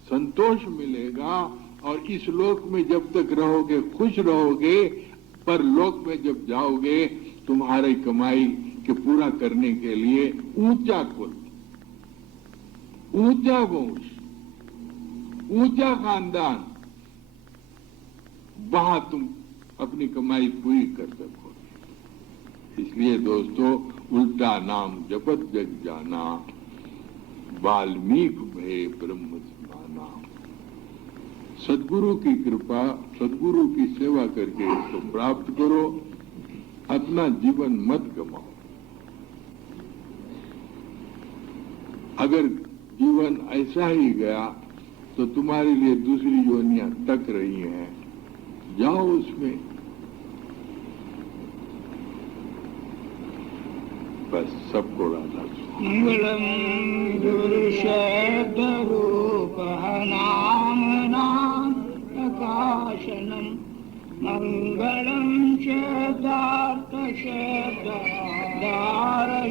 संतोष मिलेगा, और इस लोक में जब तक रहोगे खुश रहोगे, पर लोक में जब जाओगे तुम्हारी कमाई के पूरा करने के लिए ऊंचा कुल, ऊंचा वंश, ऊंचा खानदान, वहां तुम अपनी कमाई पूरी कर सकोगे। इसलिए दोस्तों, उल्टा नाम जपत जग जाना, वाल्मीकि भय ब्रह्म समाना। सद्गुरु की कृपा, सद्गुरु की सेवा करके इसको प्राप्त करो, अपना जीवन मत गमाओ। अगर जीवन ऐसा ही गया तो तुम्हारे लिए दूसरी योनियां तक रही हैं, जाओ उसमें। बस सबको राधा मंगलम गुरु शब्द रूप नाम नाम प्रकाशनम, मंगलम शब्दार्थ शब्दार